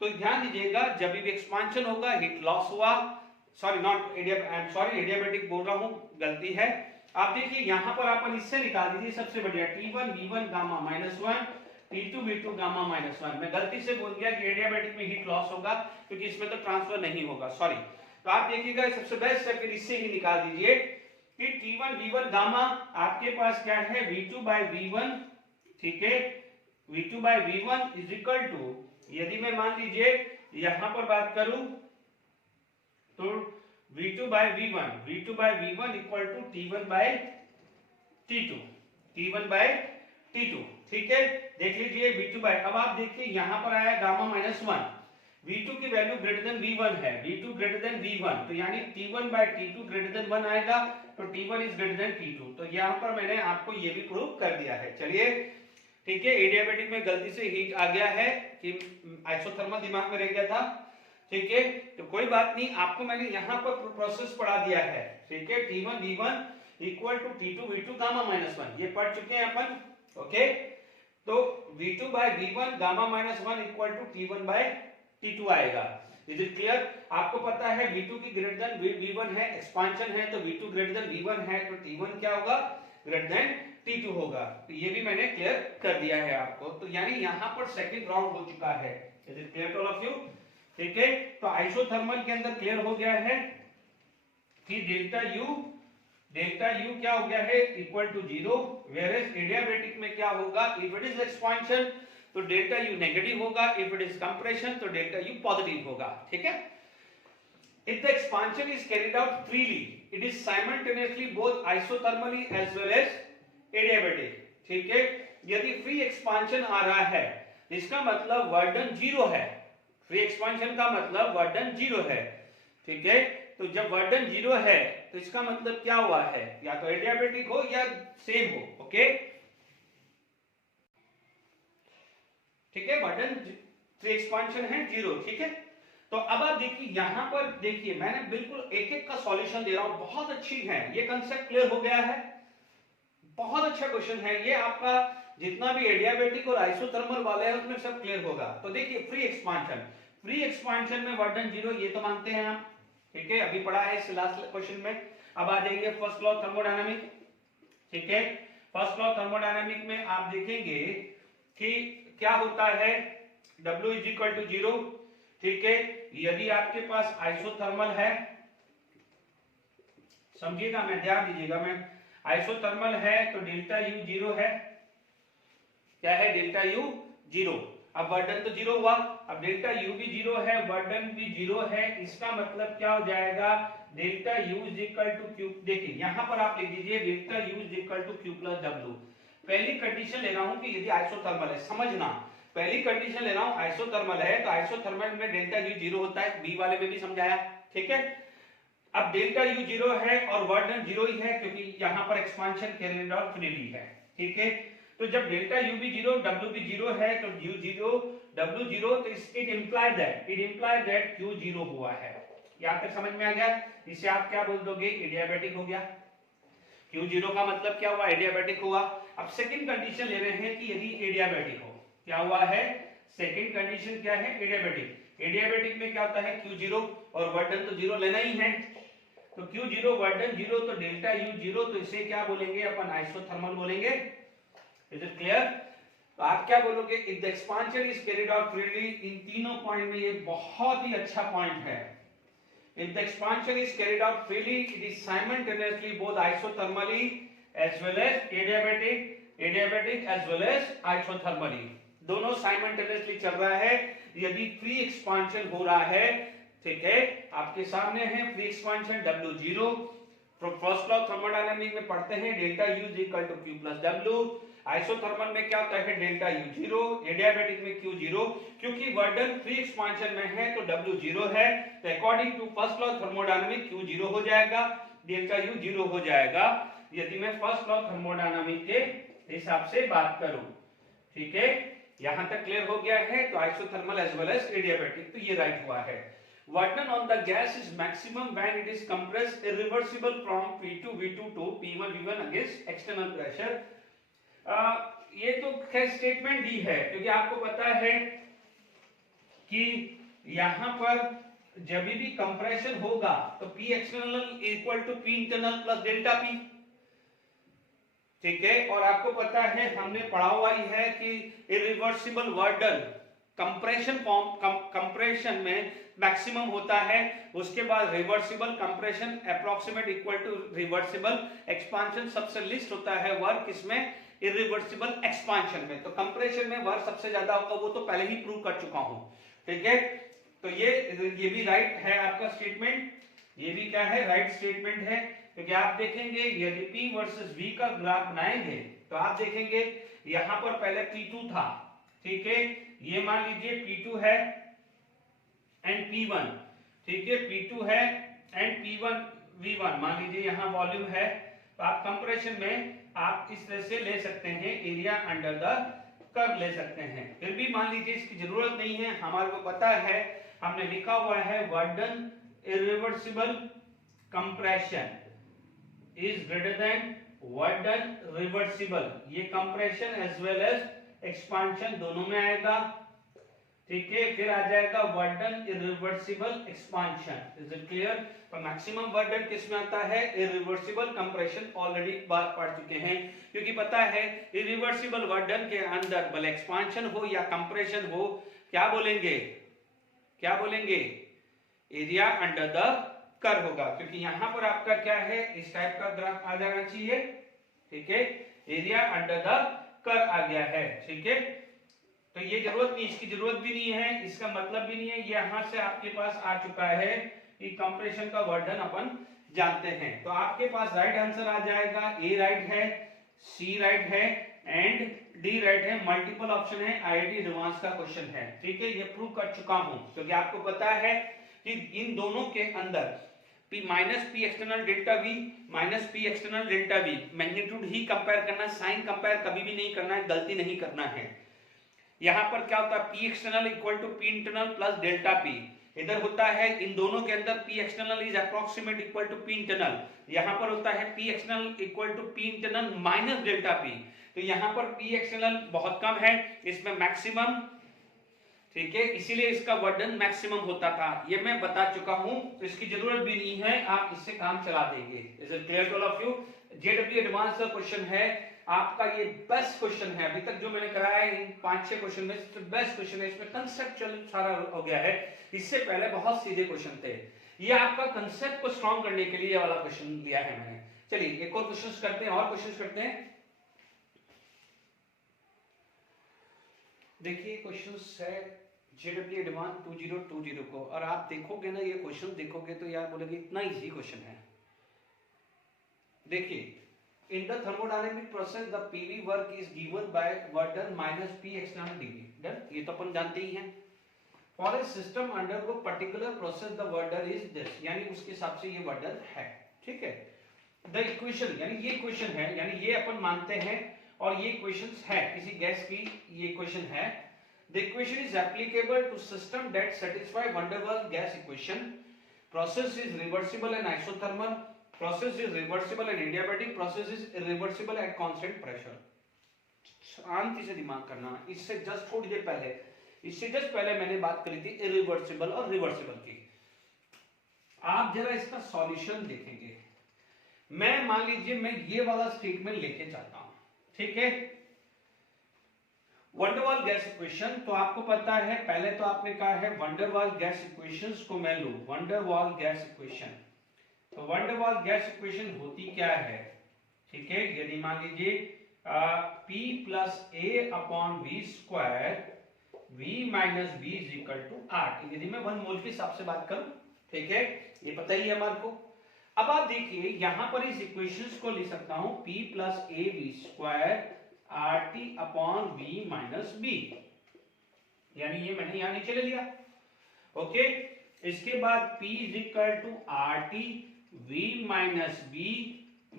तो ध्यान दीजिएगा, जब भी एक्सपांशन होगा हीट लॉस हुआ, सॉरी नॉट एडियाबैटिक बोल रहा हूं, गलती है। आप देखिए यहां पर अपन इससे निकाल दीजिए, सबसे बढ़िया T1 V1 gamma -1 T2 V2 gamma -1। मैं गलती से बोल गया कि एडियाबैटिक में हीट लॉस होगा क्योंकि इसमें तो ट्रांसफर नहीं होगा, सॉरी। तो आप देखिएगा सबसे बेस्ट है, फिर इससे ही निकाल दीजिए कि T1 V1 गामा आपके पास क्या है, V2/V1, ठीक है, V2/V1 इज इक्वल टू, यदि मैं मान लीजिए यहां पर बात करूं तो V2/V1 equal to T1/T2, T1/T2, ठीक है। देख लीजिए V2 अब आप देखिए यहां पर आया गामा -1, V2 की वैल्यू ग्रेटर देन V1 है, V2 ग्रेटर देन V1, तो यानी T1/T2 ग्रेटर देन 1 आएगा, तो T1 is greater then T2। तो यहां पर मैंने आपको ये भी प्रूव कर दिया है। चलिए ठीक है, एडियाबैटिक में गलती से हीट आ गया है कि आइसोथर्मल दिमाग में रह गया था, ठीक है, तो कोई बात नहीं, आपको मैंने यहां पर प्रोसेस पढ़ा दिया है, ठीक है। T1 V1 equal to T2 V2 gamma -1, ये पढ़ चुके हैं अपन, ओके। तो V2/V1 gamma -1 equal to T1/T2 आएगा। Is it clear? आपको पता है V2 की ग्रेटर देन V1 है, एक्सपांशन है, तो V2 ग्रेटर देन V1 है, तो T1 क्या होगा, ग्रेटर देन T2 होगा। तो ये भी मैंने क्लियर कर दिया है आपको, तो यानी यहां पर सेकंड राउंड हो चुका है। Is it clear to all of you? ठीक है, तो आइसोथर्मल के अंदर क्लियर हो गया है कि डेल्टा यू क्या हो गया है, equal to 0, whereas adiabatic में क्या होगा, इफ इट इज एक्सपांशन तो डेल्टा यू नेगेटिव होगा, इफ इट इज कंप्रेशन तो डेल्टा यू पॉजिटिव होगा, ठीक है। If the expansion is carried out freely it is simultaneously both isothermally as well as adiabatic, ठीक है। यदि फ्री एक्सपांशन आ रहा है इसका मतलब वर्डन 0 है, फ्री एक्सपांशन का मतलब वर्डन 0 है, ठीक है। तो जब वर्डन 0 है तो इसका मतलब क्या हुआ है, या तो एडियाबैटिक हो या सेम हो, ओके, ठीक है। वर्डन फ्री एक्सपांशन है 0, ठीक है। तो अब आप देखिए यहां पर देखिए मैंने बिल्कुल एक एक का सॉल्यूशन दे रहा हूं, बहुत अच्छी है, ये कंसेप्ट क्लियर हो गया है, बहुत अच्छा क्वेश्चन है ये आपका, जितना भी एडियाबैटिक और आइसोथर्मल वाला है उसमें सब क्लियर होगा। तो देखिए फ्री एक्सपांशन में वर्डन 0 ये तो मानते हैं आप, ठीक है, अभी पढ़ा है इस लास्ट क्वेश्चन में। अब आ जाइए फर्स्ट लॉ थर्मोडायनामिक, ठीक है। फर्स्ट लॉ थर्मोडायनामिक में आप देखेंगे कि क्या होता है, W इज इक्वल टू 0, ठीक है। यदि आपके पास आइसोथर्मल है, समझिएगा, मैं ध्यान दीजिएगा, मैं आइसोथर्मल है तो डेल्टा U 0 है, क्या है, डेल्टा U 0। अब वर्डन तो 0 हुआ, अब डेल्टा U भी 0 है, वर्डन भी 0 है, इसका मतलब क्या हो जाएगा, delta U is equal to Q। देखिए यहां पर आप लिख दीजिए delta U is equal to Q plus W। पहली कंडीशन ले रहा हूं कि यदि आइसोथर्मल है, समझना, पहली कंडीशन ले रहा हूं आइसोथर्मल है, तो आइसोथर्मल में डेल्टा U 0 होता है, बी वाले में भी समझाया, ठीक है। अब डेल्टा U 0 है और वर्डन 0 ही है क्योंकि यहां पर एक्सपांशन कैरिड आउट फ्रीली है, ठीक है। तो जब डेल्टा U भी 0 W भी 0 है तो U 0 W 0, तो इट इंप्लाइज दैट Q 0 हुआ है। यहां तक समझ में आ गया? इसे आप क्या बोल दोगे, एडियाबैटिक हो गया। Q 0 का मतलब क्या हुआ, एडियाबैटिक हुआ। अब सेकंड कंडीशन ले रहे हैं कि यदि एडियाबैटिक हो, क्या हुआ है, सेकंड कंडीशन क्या है, एडियाबैटिक। एडियाबैटिक में क्या होता है, Q 0 और वर्डन तो 0 लेना ही है, तो Q 0 वर्डन 0 तो डेल्टा U 0, तो इसे क्या बोलेंगे अपन, आइसोथर्मल बोलेंगे। Is it clear? तो आप क्या बोलोगे, if the expansion is carried out freely, in तीनों पॉइंट में ये बहुत ही अच्छा पॉइंट है। If the expansion is carried out freely it is simultaneously both isothermally as well as adiabatic as well as isothermally, दोनों साइमल्टेनियसली चल रहा है। यदि फ्री एक्सपांशन हो रहा है ठीक है, आपके सामने है free expansion W0। First law thermodynamic में पढ़ते हैं delta U is equal to Q plus W। Isothermal में क्या होता है डेल्टा U0, एडियाबैटिक में Q0। क्योंकि वर्डन फ्री एक्सपांशन में है तो W0 है, तो according to first law thermodynamic Q0 हो जाएगा, डेल्टा U 0 हो जाएगा, यदि मैं फर्स्ट लॉ थर्मोडायनामिक के हिसाब से बात करूं। ठीक है, यहां तक क्लियर हो गया है। तो isothermal as well as adiabatic, तो ये राइट हुआ है। Work on the gas is maximum when it is compressed irreversible from P2 V2 to P1 V1 against external pressure। ये तो खैर स्टेटमेंट डी है, क्योंकि आपको पता है कि यहां पर जब भी कंप्रेशन होगा तो P external equal to P internal plus delta P। ठीक है, और आपको पता है हमने पढ़ा हुआ ही है कि irreversible work done compression form compression में मैक्सिमम होता है, उसके बाद reversible compression approximate equal to reversible expansion सबसे लिस्ट होता है वर्क इसमें इरिवर्सिबल एक्सपांशन में। तो कंप्रेशन में वर्क सबसे ज्यादा होगा, वो तो पहले ही प्रूव कर चुका हूं। ठीक है, तो ये भी राइट है आपका स्टेटमेंट, ये भी क्या है राइट स्टेटमेंट है। क्योंकि आप देखेंगे यदि P वर्सेस V का ग्राफ बनाएंगे तो आप देखेंगे यहां पर पहले P2 था। ठीक है, ये मान लीजिए P2 है एंड P1। ठीक है, P2 है एंड P1 V1 मान लीजिए यहां वॉल्यूम है, तो आप कंप्रेशन में आप इस तरह से ले सकते हैं, एरिया अंडर द कर्व ले सकते हैं। फिर भी मान लीजिए इसकी जरूरत नहीं है, हमारे को पता है, हमने लिखा हुआ है work done irreversible compression is greater than work done reversible. ये compression as well as expansion दोनों में आएगा। ठीक है, फिर आ जाएगा work done irreversible expansion. Is it clear? तो मैक्सिमम वर्डन किस में आता है? इरिवर्सिबल कंप्रेशन, ऑलरेडी बात पढ़ चुके हैं, क्योंकि पता है इरिवर्सिबल वर्डन के अंदर भले एक्सपांशन हो या कंप्रेशन हो, क्या बोलेंगे, क्या बोलेंगे, एरिया अंडर द कर्व होगा। क्योंकि यहां पर आपका क्या है, इस टाइप का ग्राफ आ जाना चाहिए। ठीक है, एरिया अंडर द कर्व आ गया है। ठीक है, तो ये जरूरत नहीं, इसकी जरूरत भी नहीं है, इसका मतलब भी नहीं है, ये यहां से आपके पास आ चुका है कि कंप्रेशन का वर्डन अपन जानते हैं। तो आपके पास राइट आंसर आ जाएगा, ए राइट है, सी राइट है एंड डी राइट है। मल्टीपल ऑप्शन है, आईआईटी एडवांस का क्वेश्चन है। ठीक है, ये प्रूव कर चुका हूं, क्योंकि आपको पता है कि इन दोनों के अंदर P minus P external delta V minus P external delta V, magnitude ही कंपेयर करना, साइन कंपेयर कभी भी नहीं करना है, गलती नहीं करना है। यहां पर क्या होता है, P external equal to P internal plus delta P। इधर होता है इन दोनों के अंदर P external is approximate equal to P internal, यहां पर होता है P external equal to P internal minus delta P। तो यहां पर P एक्सटर्नल बहुत कम है, इसमें मैक्सिमम। ठीक है, इसीलिए इसका वर्डन मैक्सिमम होता था, ये मैं बता चुका हूं, तो इसकी जरूरत भी नहीं है, आप इससे काम चला देंगे। Is it clear to all of you? JW advance का क्वेश्चन है आपका, ये बेस्ट क्वेश्चन है अभी तक जो मैंने कराया है, इन 5-6 क्वेश्चन में सबसे बेस्ट क्वेश्चन है। इसमें कंसेप्चुअल सारा हो गया है, इससे पहले बहुत सीधे क्वेश्चन थे, ये आपका कंसेप्ट को स्ट्रॉन्ग करने के लिए वाला क्वेश्चन लिया है मैंने। चलिए एक और क्वेश्चन करते हैं, और क्वेश्चन करते हैं। देखिए क्वेश्चंस है जेडब्ल्यू एडवांस 2020 को, और आप देखोगे ना ये क्वेश्चन देखोगे तो यार बोलोगे इतना इजी क्वेश्चन है। देखिए, in the thermodynamic process the PV work is given by work done minus P external DV. Done, ये तो अपन जानते ही हैं। For a system undergo particular process the work done is this, यानी उसके हिसाब से ये वर्डन है। ठीक है, द इक्वेशन, यानी ये इक्वेशन है, यानी ये अपन मानते हैं, और ये इक्वेशंस है किसी गैस की, ये इक्वेशन है। The equation is applicable to system that satisfy van der Waals gas equation. Process is reversible and isothermal. Process is reversible and adiabatic. Process is irreversible at constant pressure. शांति से दिमाग करना। इससे just थोड़ी देर पहले, इससे just पहले मैंने बात करी थी irreversible और reversible की। आप जरा इसका सॉल्यूशन देखेंगे। मैं मान लीजिए मैं ये वाला स्टेटमेंट लेके जाता हूं, ठीक है, वंडर वाल गैस इक्वेशन। तो आपको पता है, पहले तो आपने कहा है वंडर वाल गैस इक्वेशंस को मैं लूं, वंडर वाल गैस इक्वेशन। तो वंडर वाल गैस इक्वेशन होती क्या है? ठीक है, यदि मान लीजिए P plus A upon V square V minus B is equal to RT, यदि मैं 1 मोल के हिसाब से बात करूं, ठीक है, ये पता ही है हमारे को। अब आप देखिए यहां पर इस इक्वेशंस को लिख सकता हूं P plus A B square RT upon V minus B, यानी ये मैंने यहां नीचे ले लिया, ओके। इसके बाद P is equal to RT V minus B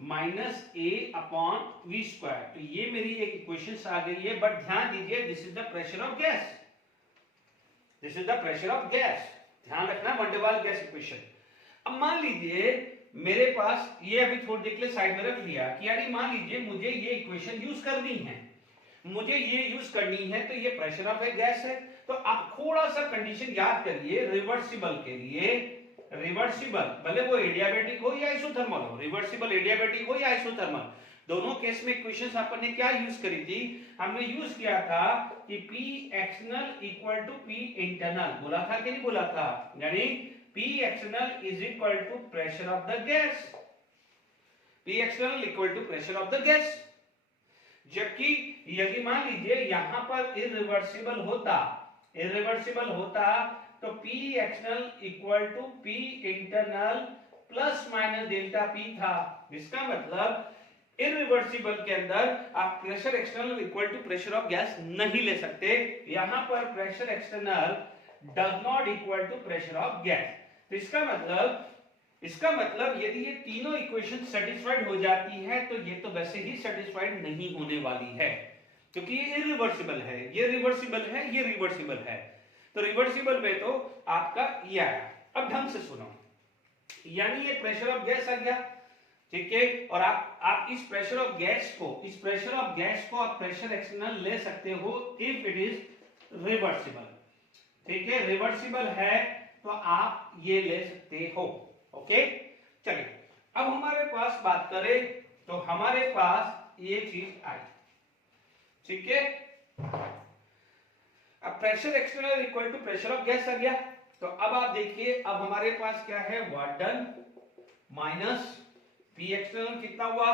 minus A upon V square, तो ये मेरी एक इक्वेशन आ गई है। बट ध्यान दीजिए this is the pressure of gas, this is the pressure of gas, ध्यान रखना वंडर वाल गैस इक्वेशन। अब मान लीजिए मेरे पास ये अभी थोड़ी देर के लिए साइड में रख लिया कि यानी मान लीजिए मुझे ये इक्वेशन यूज करनी है, मुझे ये यूज करनी है, तो ये प्रेशर ऑफ ए गैस है। तो आप थोड़ा सा कंडीशन याद करिए, रिवर्सिबल के लिए, रिवर्सिबल भले वो एडियाबैटिक हो या आइसोथर्मल हो, रिवर्सिबल एडियाबैटिक हो या आइसोथर्मल, दोनों केस में इक्वेशंस अपन ने क्या यूज करी थी, हमने यूज किया था कि P external equal to P internal, बोला था कि नहीं बोला था, यानी P external is equal to pressure of the gas, P external equal to pressure of the gas. जबकि यदि मान लीजिए यहां पर इरिवर्सिबल होता, इरिवर्सिबल होता तो P external equal to P internal plus minus delta P था। इसका मतलब इरिवर्सिबल के अंदर आप pressure external equal to pressure of gas नहीं ले सकते, यहां पर pressure external does not equal to pressure of gas. तो इसका मतलब यदि ये तीनों इक्वेशन सेटिस्फाइड हो जाती है तो ये तो वैसे ही सेटिस्फाइड नहीं होने वाली है, क्योंकि ये इरिवर्सिबल है, ये रिवर्सिबल है, ये रिवर्सिबल है। तो रिवर्सिबल में तो आपका ये आया। अब ढंग से सुनो, यानी ये प्रेशर ऑफ गैस आ गया, ठीक है, और आप इस प्रेशर ऑफ गैस को आप प्रेशर एक्सटर्नल ले सकते हो इफ इट इज रिवर्सिबल, ठीक है, रिवर्सिबल है तो आप ये ले सकते हो, ओके। चलिए अब हमारे पास बात करें तो हमारे पास ये चीज आई, ठीक है। अब pressure external equal to pressure of gas आ गया, तो अब आप देखिए अब हमारे पास क्या है, work done minus P external कितना हुआ,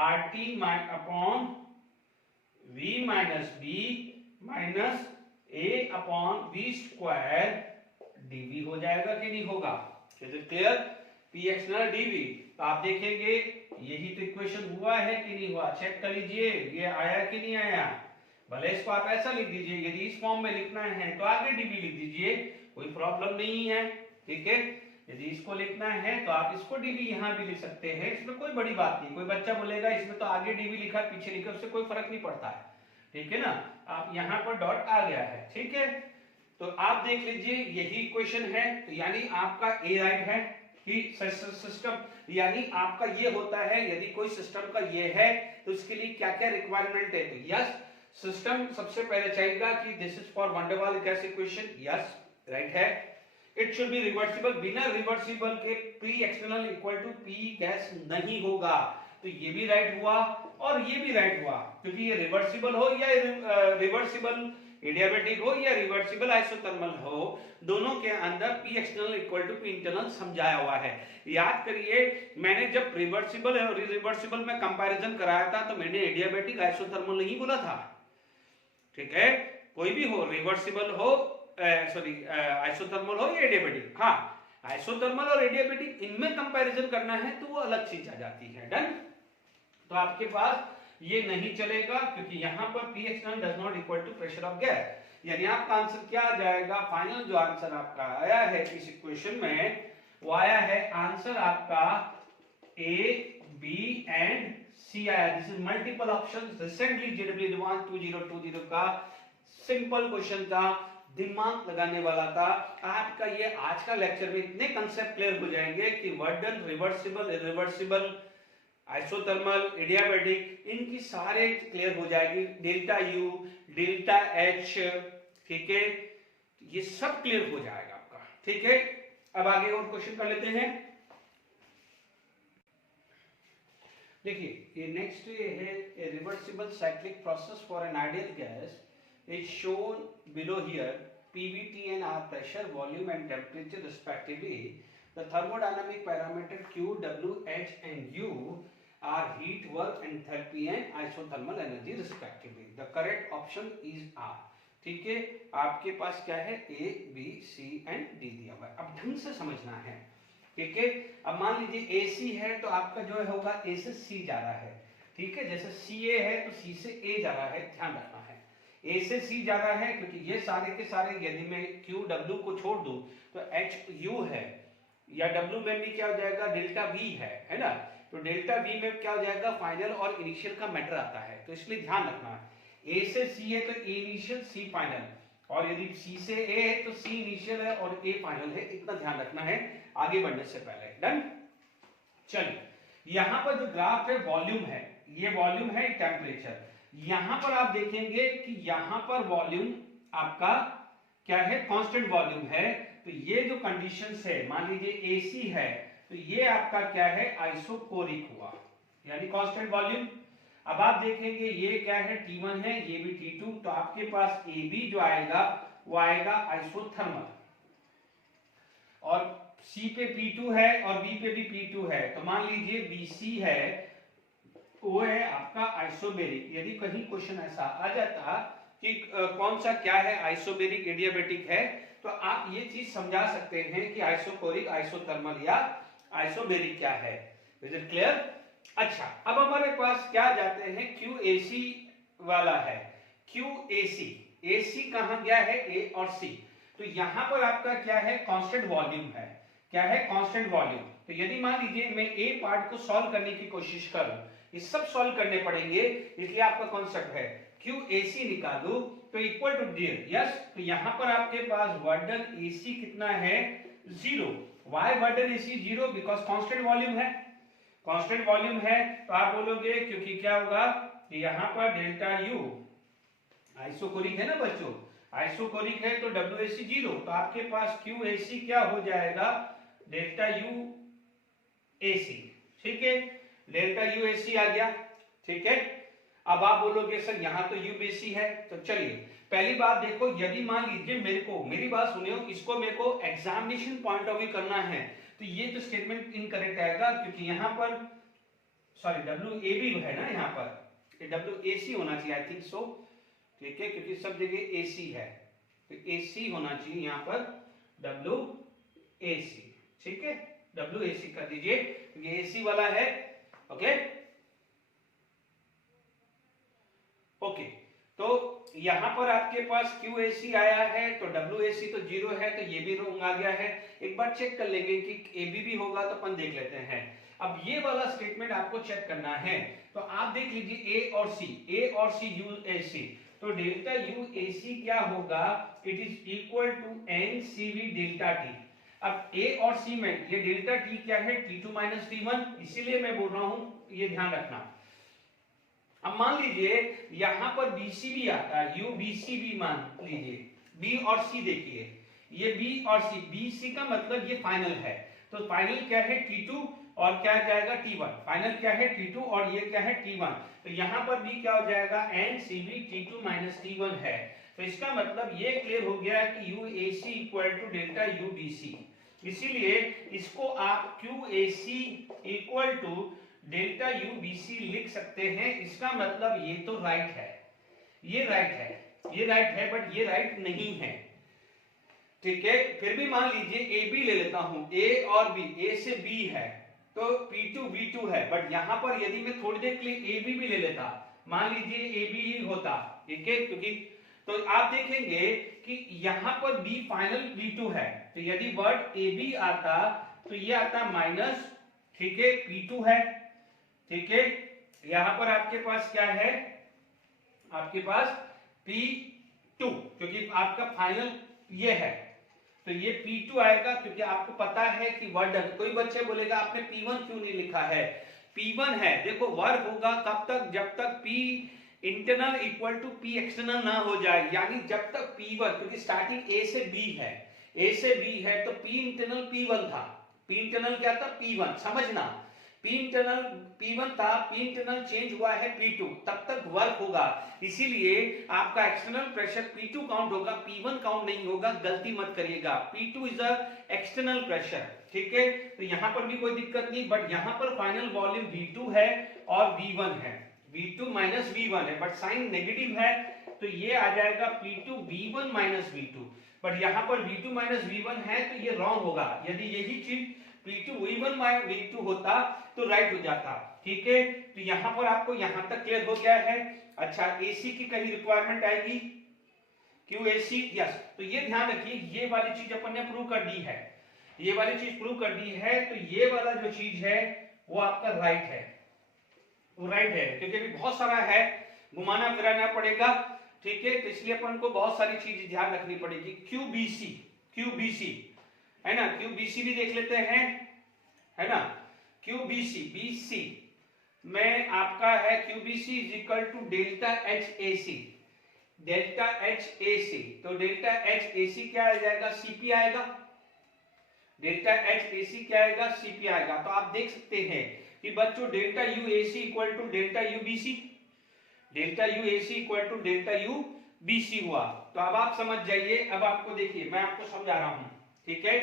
RT upon V minus B minus A upon V square dV हो जाएगा कि नहीं होगा, क्लियर, P एक्सटर्नल dV। तो आप देखेंगे यही तो इक्वेशन हुआ है कि नहीं हुआ, चेक कर लीजिए ये आया कि नहीं आया। भले इसको आप ऐसा लिख दीजिए, यदि इस फॉर्म में लिखना है तो आगे dV लिख दीजिए, कोई प्रॉब्लम नहीं है, ठीक है। यदि इसको लिखना है तो आप इसको dV यहां भी लिख सकते हैं, इसमें कोई बड़ी बात नहीं। कोई बच्चा बोलेगा इसमें तो आगे dV लिखा पीछे लिखा, उससे कोई फर्क नहीं पड़ता है, ठीक है ना। आप यहां पर डॉट आ गया है, ठीक है। तो आप देख लीजिए यही इक्वेशन है, तो यानी आपका ए राइट है कि सिस्टम, यानी आपका ये होता है यदि कोई सिस्टम का ये है तो इसके लिए क्या क्या रिक्वायरमेंट है। तो यस, सिस्टम सबसे पहले चाहिएगा कि this is for van der Waals gas equation, yes right है। इट शुड बी रिवर्सिबल, बिना रिवर्सिबल के P external equal to P gas नहीं होगा, तो ये भी राइट हुआ और ये भी राइट हुआ, क्योंकि ये रिवर्सिबल हो या रिवर्सिबल एडियाबैटिक हो या रिवर्सिबल आइसोथर्मल हो, दोनों के अंदर P external equal to P internal समझाया हुआ है। याद करिए मैंने जब रिवर्सिबल और इरिवर्सिबल में कंपैरिजन कराया था तो मैंने एडियाबैटिक आइसोथर्मल नहीं बोला था, ठीक है। कोई भी हो, रिवर्सिबल हो सॉरी आइसोथर्मल हो या एडियाबैटिक, हाँ आइसोथर्मल और एडियाबैटिक इनमें कंपैरिजन करना है तो वो अलग चीज आ जाती है, डन। तो आपके पास ये नहीं चलेगा क्योंकि यहां पर P external does not equal to pressure of gas, यानी आपका आंसर क्या आ जाएगा, फाइनल जो आंसर आपका आया है इस इक्वेशन में वो आया है आंसर आपका A, B एंड C आया। This is multiple option, recently JEE advance 2020 का सिंपल क्वेश्चन था, दिमाग लगाने वाला था। आपका ये आज का लेक्चर में इतने कंसेप्ट क्लियर हो जाएंगे कि work done, reversible, irreversible, isothermal, adiabatic, इनकी सारे क्लियर हो जाएगी, डेल्टा U, डेल्टा H, ठीक है, ये सब क्लियर हो जाएगा आपका, ठीक है। अब आगे और क्वेश्चन कर लेते हैं। देखिए ये नेक्स्ट ये है, ए reversible cyclic process for an ideal gas is shown below here, PV, T and R pressure, volume and temperature respectively. The thermodynamic parameter Q, W, H and U are heat, work, enthalpy and isothermal energy respectively. The correct option is R. ठीक है, आपके पास क्या है A B C and D दिया हुआ है। अब ढंग से समझना है, ठीक है। अब मान लीजिए ए सी है तो आपका जो है होगा ए से सी जा रहा है, ठीक है। जैसे सी ए है तो सी से ए जा रहा है, ध्यान रखना है। ए से सी जा रहा है क्योंकि ये सारे के सारे यदि मैं क्यू डब्ल्यू को छोड़ दूं तो एच यू है, या डब्ल्यू में भी क्या हो जाएगा डेल्टा वी है ना। तो डेल्टा वी में क्या हो जाएगा फाइनल और इनिशियल का मैटर आता है, तो इसलिए ध्यान रखना है। ए से सी है तो ए इनिशियल सी फाइनल, और यदि सी से ए है तो सी इनिशियल है और ए फाइनल है, इतना ध्यान रखना है आगे बढ़ने से पहले। डन। चलिए, यहां पर जो ग्राफ है वॉल्यूम है, ये वॉल्यूम है टेम्परेचर। यहां पर आप देखेंगे कि यहां पर वॉल्यूम आपका क्या है कांस्टेंट वॉल्यूम है। तो ये जो कंडीशंस है, मान लीजिए एसी है तो ये आपका क्या है आइसोकोरिक हुआ, यानी कांस्टेंट वॉल्यूम। अब आप देखेंगे ये क्या है T1 है, ये भी T2, तो आपके पास AB जो आएगा वो आएगा आइसोथर्मल, और C पे P2 है और B पे भी P2 है, तो मान लीजिए BC है वो है आपका आइसोबेरिक। यदि कहीं क्वेश्चन ऐसा आ जाता कि कौन सा क्या है आइसोबेरिक एडियाबेटिक है, तो आप ये चीज समझा सकते हैं कि आइसोकोरिक, आइसोथर्मल या आइसोबेरिक क्या है। Is it clear? अच्छा, अब हमारे पास क्या जाते हैं QAC वाला है। QAC, AC कहां गया है A और C, तो यहां पर आपका क्या है कांस्टेंट वॉल्यूम है। क्या है कांस्टेंट वॉल्यूम। तो यदि मान लीजिए मैं A पार्ट को सॉल्व करने की कोशिश करूं, ये सब सॉल्व करने पड़ेंगे, इसलिए आपका कॉन्सेप्ट है QAC निकालू तो इक्वल टू डी। यस, तो यहां पर आपके पास वर्क डन AC कितना है 0। Why work done AC 0? Because constant volume है। कांस्टेंट वॉल्यूम है तो आप बोलोगे क्योंकि क्या होगा कि यहां पर डेल्टा U आइसोकोरिक है ना बच्चों, आइसोकोरिक है तो WAC 0, तो आपके पास QAC क्या हो जाएगा डेल्टा UAC। ठीक है, डेल्टा UAC आ गया, ठीक है। अब आप बोलोगे सर यहां तो UBC है, तो चलिए पहली बात देखो, यदि मान लीजिए मेरी बात सुनियो, इसको मेरे को एग्जामिनेशन पॉइंट ऑफ व्यू करना है, तो ये तो स्टेटमेंट इनकरेक्ट आएगा क्योंकि यहां पर सॉरी WAB है ना, यहाँ पर WAC होना चाहिए, आई थिंक सो, ठीक है, क्योंकि सब जगह AC है तो AC होना चाहिए यहाँ पर WAC। ठीक है, WAC कर दीजिए क्योंकि AC वाला है। ओके ओके, तो यहां पर आपके पास QAC आया है तो WAC तो 0 है, तो ये भी रॉन्ग आ गया है। एक बार चेक कर लेंगे कि AB भी होगा तो अपन देख लेते हैं। अब ये वाला स्टेटमेंट आपको चेक करना है, तो आप देख लीजिए A और C UAC, तो डेल्टा UAC क्या होगा, it is equal to NCV delta T। अब A और C में ये डेल्टा T क्या है T2 माइनस T1, इसीलिए मैं बोल रहा हूं ये ध्यान रखना। अब मान लीजिए यहां पर BC भी आता है, UBC भी मान लीजिए, B और C देखिए, ये B और C, BC का मतलब ये फाइनल है, तो फाइनल क्या है T2 और क्या जाएगा T1, फाइनल क्या है T2 और ये क्या है T1, तो यहां पर भी क्या हो जाएगा NCV T2 माइनस T1 है। तो इसका मतलब ये क्लियर हो गया कि UAC equal to delta UBC, इसीलिए इसको आप QAC equal to delta UBC लिख सकते हैं। इसका मतलब ये तो राइट है, ये राइट है, ये राइट है, बट ये राइट नहीं है, ठीक है। फिर भी मान लीजिए AB ले लेता हूं, A और B, A से B है तो P2 V2 है, बट यहां पर यदि मैं थोड़ी देर के लिए AB भी ले लेता, मान लीजिए AB ही होता, ठीक है, क्योंकि तो आप देखेंगे कि यहां पर B फाइनल V2 है, तो यदि वर्ड AB आता तो ये आता माइनस, ठीक है, P2 है, ठीक है। यहां पर आपके पास क्या है, आपके पास P2, क्योंकि आपका फाइनल ये है तो ये P2 आएगा, क्योंकि आपको पता है कि वर्ड डन। कोई बच्चे बोलेगा आपने P1 क्यों नहीं लिखा है, P1 है, देखो वर्क होगा कब तक, जब तक P internal equal to P external ना हो जाए, यानी जब तक P1, क्योंकि स्टार्टिंग A से B है, A से B है तो P इंटरनल P1 था, P इंटरनल क्या था P1, समझना, P इंटरनल P1 था, P इंटरनल चेंज हुआ है P2, तब तक वर्क होगा, इसीलिए आपका एक्सटर्नल प्रेशर P2 काउंट होगा, P1 काउंट नहीं होगा, गलती मत करिएगा, P2 is a external pressure, ठीक है। तो यहां पर भी कोई दिक्कत नहीं, बट यहां पर फाइनल वॉल्यूम V2 है और V1 है, V2 माइनस V1 है, बट साइन नेगेटिव है, तो ये आ जाएगा P2 V1 minus V2, but यहाँ पर V2 माइनस V1 है तो ये रॉन्ग होगा। यदि यही चीज P2 V1 माइनस V2 होता तो राइट हो जाता। ठीक है, तो यहाँ पर आपको यहाँ तक क्लियर हो गया है। अच्छा, AC की कहीं रिक्वायरमेंट आएगी, QAC, यस। तो ये ध्यान रखिए, ये वाली चीज अपन ने प्रूव कर दी है, ये वाली चीज प्रूव कर दी है, तो ये वाला जो चीज है वो आपका राइट है, वो राइट है, क्योंकि अभी बहुत सारा है, घुमाना फिराना पड़ेगा। ठीक है, तो इसलिए अपन को बहुत सारी चीज ध्यान रखनी पड़ेगी। QBC है ना, QBC भी देख लेते हैं, है ना। BC में आपका है QBC is equal to delta HAC, delta HAC, तो डेल्टा HAC क्या आ जाएगा, CP आएगा, डेल्टा HAC क्या आएगा, CP आएगा। तो आप देख सकते हैं कि बच्चों delta UAC equal to delta UBC, delta UAC equal to delta UBC हुआ। तो अब आप समझ जाइए, अब आपको देखिए मैं आपको समझा रहा हूं। ठीक है,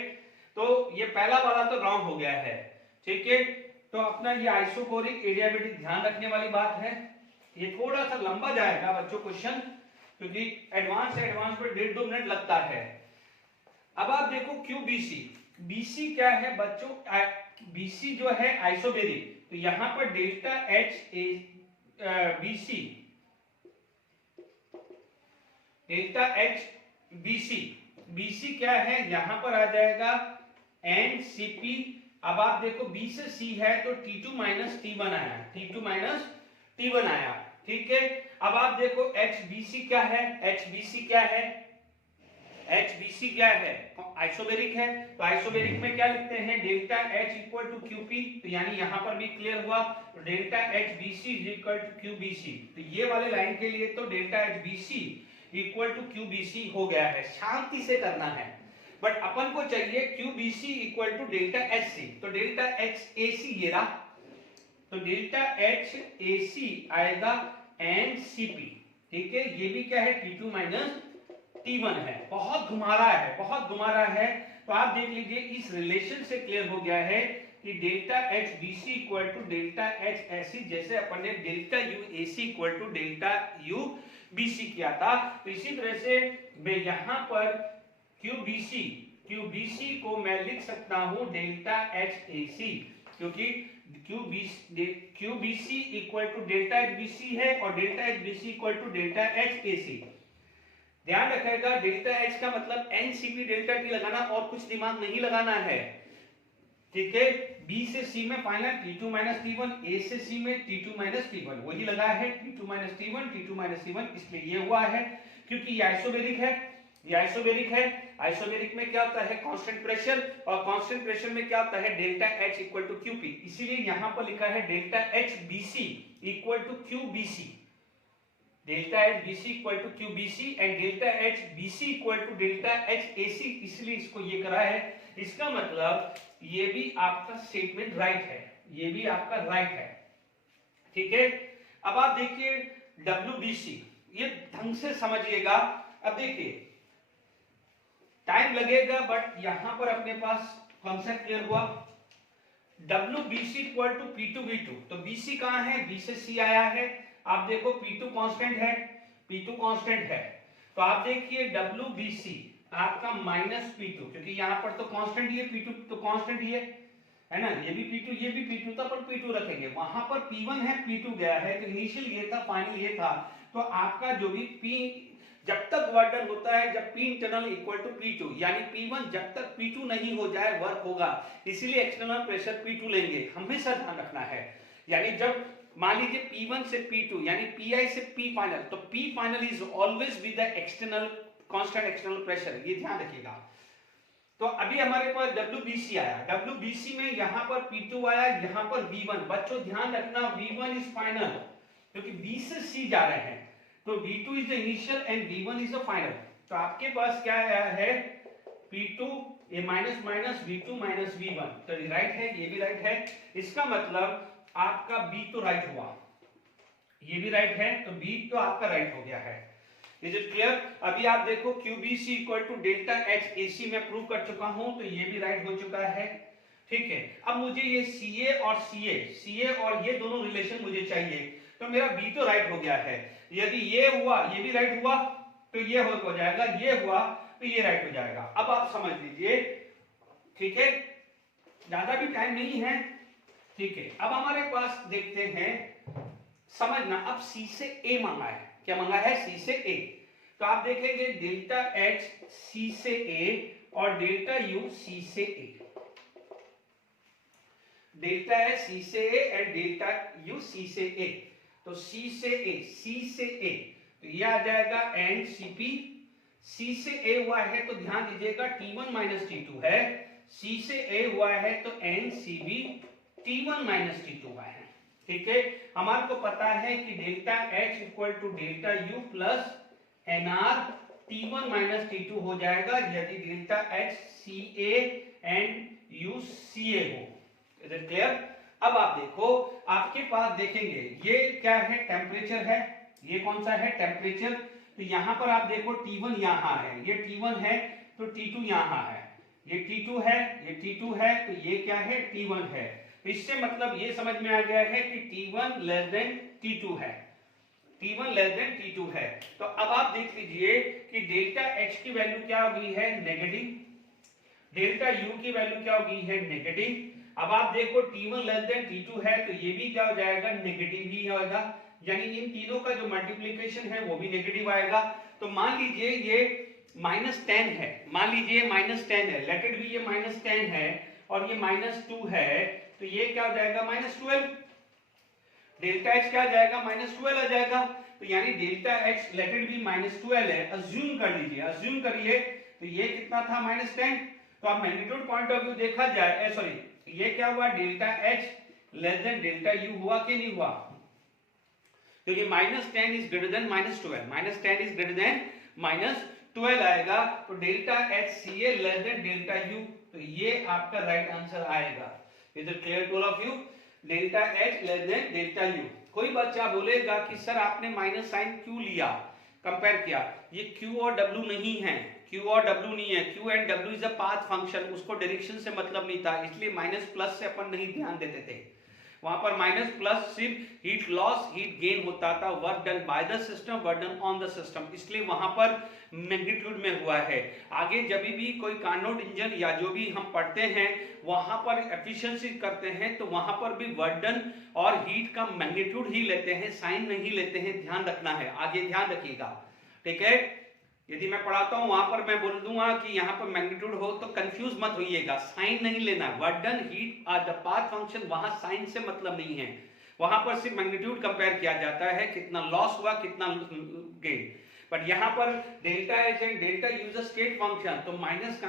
तो ये पहला वाला तो रॉन्ग हो गया है। ठीक है, तो अपना ये आइसोकोरिक एडियाबेटिक ध्यान रखने वाली बात है। ये थोड़ा सा लंबा जाएगा बच्चों क्वेश्चन, क्योंकि एडवांस पर 1.5-2 मिनट लगता है। अब आप देखो BC क्या है बच्चों, BC जो है आइसोबेरिक, तो यहां पर डेल्टा BC क्या है, यहां पर आ जाएगा NCP। अब आप देखो B से C है तो T2 माइनस T1 आया, T2 माइनस T1 आया। ठीक है, अब आप देखो HBC क्या है, HBC क्या है, आइसोबेरिक है, तो आइसोबेरिक में क्या लिखते हैं, delta H equal to QP, तो यानी यहां पर भी क्लियर हुआ, तो delta HBC is equal to QBC। तो ये वाले लाइन के लिए तो delta HBC equal to QBC हो गया है, शांति से करना है। बट अपन को चाहिए QBC equal to delta HC, तो डेल्टा HAC ये रहा, तो डेल्टा HAC आएगा NCP। ठीक है, ये भी क्या है, T2 माइनस T1 है। बहुत घुमा रहा है, तो आप देख लीजिए इस रिलेशन से क्लियर हो गया है कि delta HBC equal to delta HAC, जैसे अपन ने delta UAC equal to delta UBC किया था, तो इसी तरह से मैं यहां पर QBC को मैं लिख सकता हूं डेल्टा HAC, क्योंकि QBC equal to delta HBC है और delta HBC equal to delta HAC। ध्यान रखिएगा, डेल्टा H का मतलब NCP डेल्टा T लगाना, और कुछ दिमाग नहीं लगाना है। ठीक है, B से C में final T2 minus T1, A से C में T2 माइनस T1, वही लगा है T2 माइनस T1, इसलिए ये हुआ है, क्योंकि ये आइसोबेरिक है, आइसोबेरिक में क्या होता है, कांस्टेंट प्रेशर, और कांस्टेंट प्रेशर में क्या होता है, delta H equal to QP, इसीलिए यहां पर लिखा है delta HBC equal to QBC, delta HBC equal to QBC and delta HBC equal to delta HAC, इसलिए इसको ये करा है। इसका मतलब ये भी आपका स्टेटमेंट राइट है, ये भी आपका राइट है। ठीक है, अब आप देखिए WBC, ये ढंग से समझिएगा। अब देखिए टाइम लगेगा, बट यहां पर अपने पास कॉन्सेप्ट क्लियर हुआ। WBC इक्वल टू P2V2, तो BC कहां है, B से C आया है। आप देखो P2 कांस्टेंट है, तो आप देखिए WBC आपका माइनस P2, क्योंकि यहां पर तो कांस्टेंट ही है, P2 तो कांस्टेंट ही है ना, ये भी P2 था, पर P2 रखेंगे, वहां पर P1 है, P2 गया है, तो इनिशियल ये था, फाइनल ये था। तो आपका जो भी P जब तक वर्क डन होता है, जब P internal equal to P2, यानी P1 जब तक P2 नहीं हो जाए वर्क होगा, इसीलिए एक्सटर्नल प्रेशर P2 लेंगे, हमेशा ध्यान रखना है। यानी जब मान लीजिए P1 से P2 यानी PI से P फाइनल, तो P final is always with the external constant external pressure, ये ध्यान रखिएगा। तो अभी हमारे पास WBC आया, WBC में यहां पर P2 आया, यहां पर V1, बच्चों ध्यान रखना V1 इज फाइनल, क्योंकि B से C जा रहे हैं, तो V2 is the initial and V1 is the final. तो आपके पास क्या आया है, P2 ये minus minus V2 minus V1, तो ये राइट है, ये भी राइट है। इसका मतलब आपका B तो राइट हुआ, ये भी राइट है, तो B तो आपका राइट हो गया है। Is it clear? अभी आप देखो QBC equal to delta HAC मैं प्रूव कर चुका हूं, तो ये भी राइट हो चुका है। ठीक है, अब मुझे ये CA और ये दोनों रिलेशन मुझे चाहिए। तो मेरा बी तो राइट हो गया है। यदि ये हुआ, ये भी राइट हुआ, तो ये हो जाएगा, ये हुआ तो ये राइट हो जाएगा। अब आप समझ लीजिए, ठीक है, ज्यादा भी टाइम नहीं है, ठीक है। अब हमारे पास देखते हैं, समझना, अब सी से ए मांगा है, क्या मांगा है, सी से ए। तो आप देखेंगे डेल्टा एच सी से ए और डेल्टा यू सी से ए, डेल्टा एच सी से A and delta you see से ए। तो सी से ए, सी से ए, तो ये आ जाएगा एंड सीपी। सी से ए हुआ है तो ध्यान दीजिएगा T1 माइनस T2 है, सी से ए हुआ है तो N C B T1 minus T2 हुआ है, ठीक है। हमारे को पता है कि delta H equal to delta U plus N R T1 minus T2 हो जाएगा यदि delta H C A and U C A हो। Is it clear? अब आप देखो, आपके पास देखेंगे ये क्या है, टेम्परेचर है, ये कौन सा है, टेम्परेचर। तो यहां पर आप देखो T1 यहां है, ये T1 है, तो T2 यहां है, ये T2 है, ये T2 है, तो ये क्या है, T1 है। तो इससे मतलब ये समझ में आ गया है कि T1 लेस देन T2 है, T1 लेस देन T2 है। तो अब आप देख लीजिए कि डेल्टा H की वैल्यू क्या हो गई है, नेगेटिव, डेल्टा U की वैल्यू क्या हो गई है, नेगेटिव। अब आप देखो T1 लेस देन T2 है, तो ये भी क्या हो जाएगा, नेगेटिव ही होगा, यानी इन तीनों का जो मल्टीप्लिकेशन है वो भी नेगेटिव आएगा। तो मान लीजिए ये -10 है, मान लीजिए -10 है, लेट इट बी ये -10 है और ये -2 है, तो ये क्या हो जाएगा, -12। डेल्टा एच क्या आ जाएगा, -12 आ जाएगा। तो यानी delta H let it be -12 है, अज्यूम कर लीजिए, अज्यूम करिए, तो ये कितना था, -10। तो अब मैग्नीट्यूड पॉइंट ऑफ व्यू देखा जाए, सॉरी, ये क्या हुआ, delta H less than delta U हुआ कि नहीं हुआ। तो ये -10 is greater than -12, -10 is greater than -12 आएगा। तो delta H C A less than delta U, तो ये आपका राइट आंसर आएगा। Is it clear to all of you? Delta H less than delta U. कोई बच्चा बोलेगा कि सर आपने माइनस साइन क्यों लिया, कंपेयर किया, ये Q और W नहीं है, Q और W नहीं है, Q and W is a path function, उसको डायरेक्शन से मतलब नहीं था, इसलिए माइनस प्लस से अपन नहीं ध्यान देते थे। वहां पर माइनस प्लस सिर्फ हीट लॉस हीट गेन होता था, work done by the system, work done on the system, इसलिए वहां पर मैग्नीट्यूड में हुआ है। आगे जब भी कोई कार्नोट इंजन या जो भी हम पढ़ते हैं वहां पर एफिशिएंसी करते हैं तो वहां पर भी वर्क डन और हीट का मैग्नीट्यूड ही लेते हैं, साइन नहीं लेते हैं, ध्यान रखना है, आगे ध्यान रखिएगा, ठीक है। यदि मैं पढ़ाता हूं वहां पर मैं बोल दूंगा कि यहां पर मैग्नीट्यूड हो तो कंफ्यूज मत होइएगा, साइन नहीं लेना, work done heat the path function, वहां साइन से मतलब नहीं है, वहां पर सिर्फ मैग्नीट्यूड कंपेयर किया जाता है, कितना लॉस हुआ कितना गेन। बट यहां पर delta H and delta use state function, तो माइनस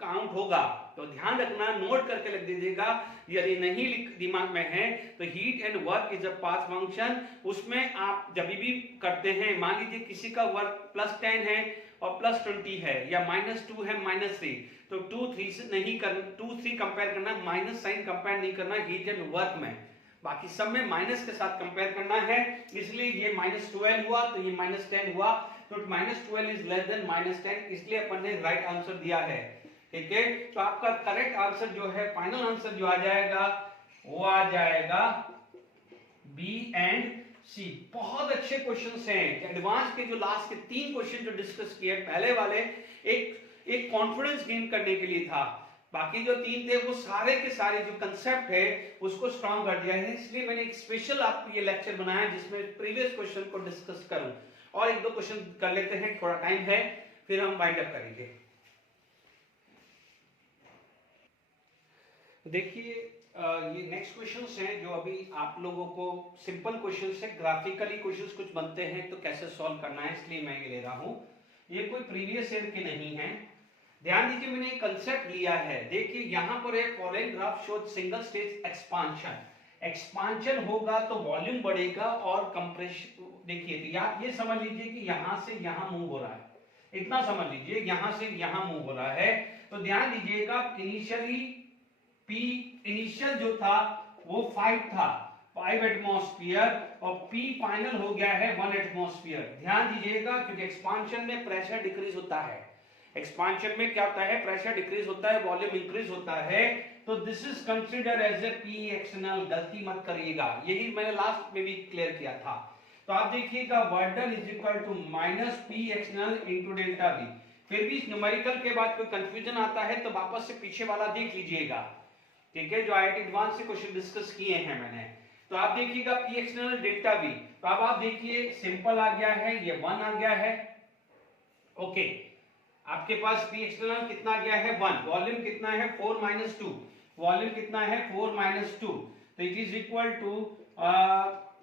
काउंट होगा, तो ध्यान रखना, नोट करके लिख दीजिएगा, यदि नहीं दिमाग में है तो heat and work is a path function, उसमें आप जब भी करते हैं, मान लीजिए किसी का वर्क +10 है और +20 है या -2 है -3, तो 2-3 से नहीं कर 2-3 कंपेयर करना, माइनस साइन कंपेयर नहीं करना हीट एंड वर्क में, बाकी सब में माइनस के साथ कंपेयर करना है, इसलिए ये -12 हुआ तो ये -10 हुआ, तो -12 इज लेस देन -10, इसलिए अपन ने राइट आंसर दिया है, ठीक है। तो आपका करेक्ट आंसर जो है, फाइनल आंसर जो आ जाएगा वो आ जाएगा बी एंड सी। बहुत अच्छे क्वेश्चंस हैं, एडवांस के जो लास्ट के 3 क्वेश्चन जो डिस्कस किए, पहले वाले एक कॉन्फिडेंस गेन करने के लिए था, बाकी जो 3 थे वो सारे के सारे जो कंसेप्ट है उसको स्ट्रांग कर दिया है, इसलिए मैंने एक स्पेशल आपको ये लेक्चर बनाया जिसमें प्रीवियस क्वेश्चन को डिस्कस करूं, और 1-2 क्वेश्चन कर लेते हैं, थोड़ा टाइम है, फिर हम वाइंड अप करेंगे। देखिए ये नेक्स्ट क्वेश्चंस हैं जो अभी आप लोगों को सिंपल क्वेश्चंस है, ग्राफिकली क्वेश्चंस कुछ बनते हैं तो कैसे सॉल्व करना है, इसलिए मैं ये ले रहा हूं, ये कोई प्रीवियस ईयर के नहीं है। ध्यान दीजिए, मैंने एक कंसेप्ट लिया है, देखिए यहां पर एक following graph shows single stage expansion, expansion होगा तो वॉल्यूम बढ़ेगा और कंप्रेशन, देखिए तो आप ये समझ लीजिए कि यहां से यहां मूव हो रहा है, इतना समझ लीजिए, यहां से यहां मूव हो रहा है। तो ध्यान दीजिएगा, इनिशियली P इनिशियल जो था वो 5 था, 5 एटमॉस्फेयर, और P फाइनल हो गया है 1 एटमॉस्फेयर। ध्यान दीजिएगा क्योंकि एक्सपांशन में प्रेशर डिक्रीज होता है, एक्सपांशन में क्या होता है, प्रेशर डिक्रीज होता है, वॉल्यूम इंक्रीज होता है, तो this is consider as a P external, गलती मत करिएगा, यही मैंने लास्ट में भी क्लियर किया था। तो आप देखिएगा work done is equal to minus P external into delta V. फिर भी इस न्यूमेरिकल के बाद कोई कंफ्यूजन आता है तो वापस से पीछे वाला देख लीजिएगा, ठीक है, जो आईआईटी एडवांस से क्वेश्चन डिस्कस किए हैं मैंने। तो आप देखिएगा पी एक्सटर्नल डेल्टा वी, तो अब आप देखिए सिंपल आ गया है, ये 1 आ गया है, ओके। आपके पास पी एक्सटर्नल कितना गया है 1, वॉल्यूम कितना है 4 माइनस 2, वॉल्यूम कितना है 4 माइनस 2, तो it is equal to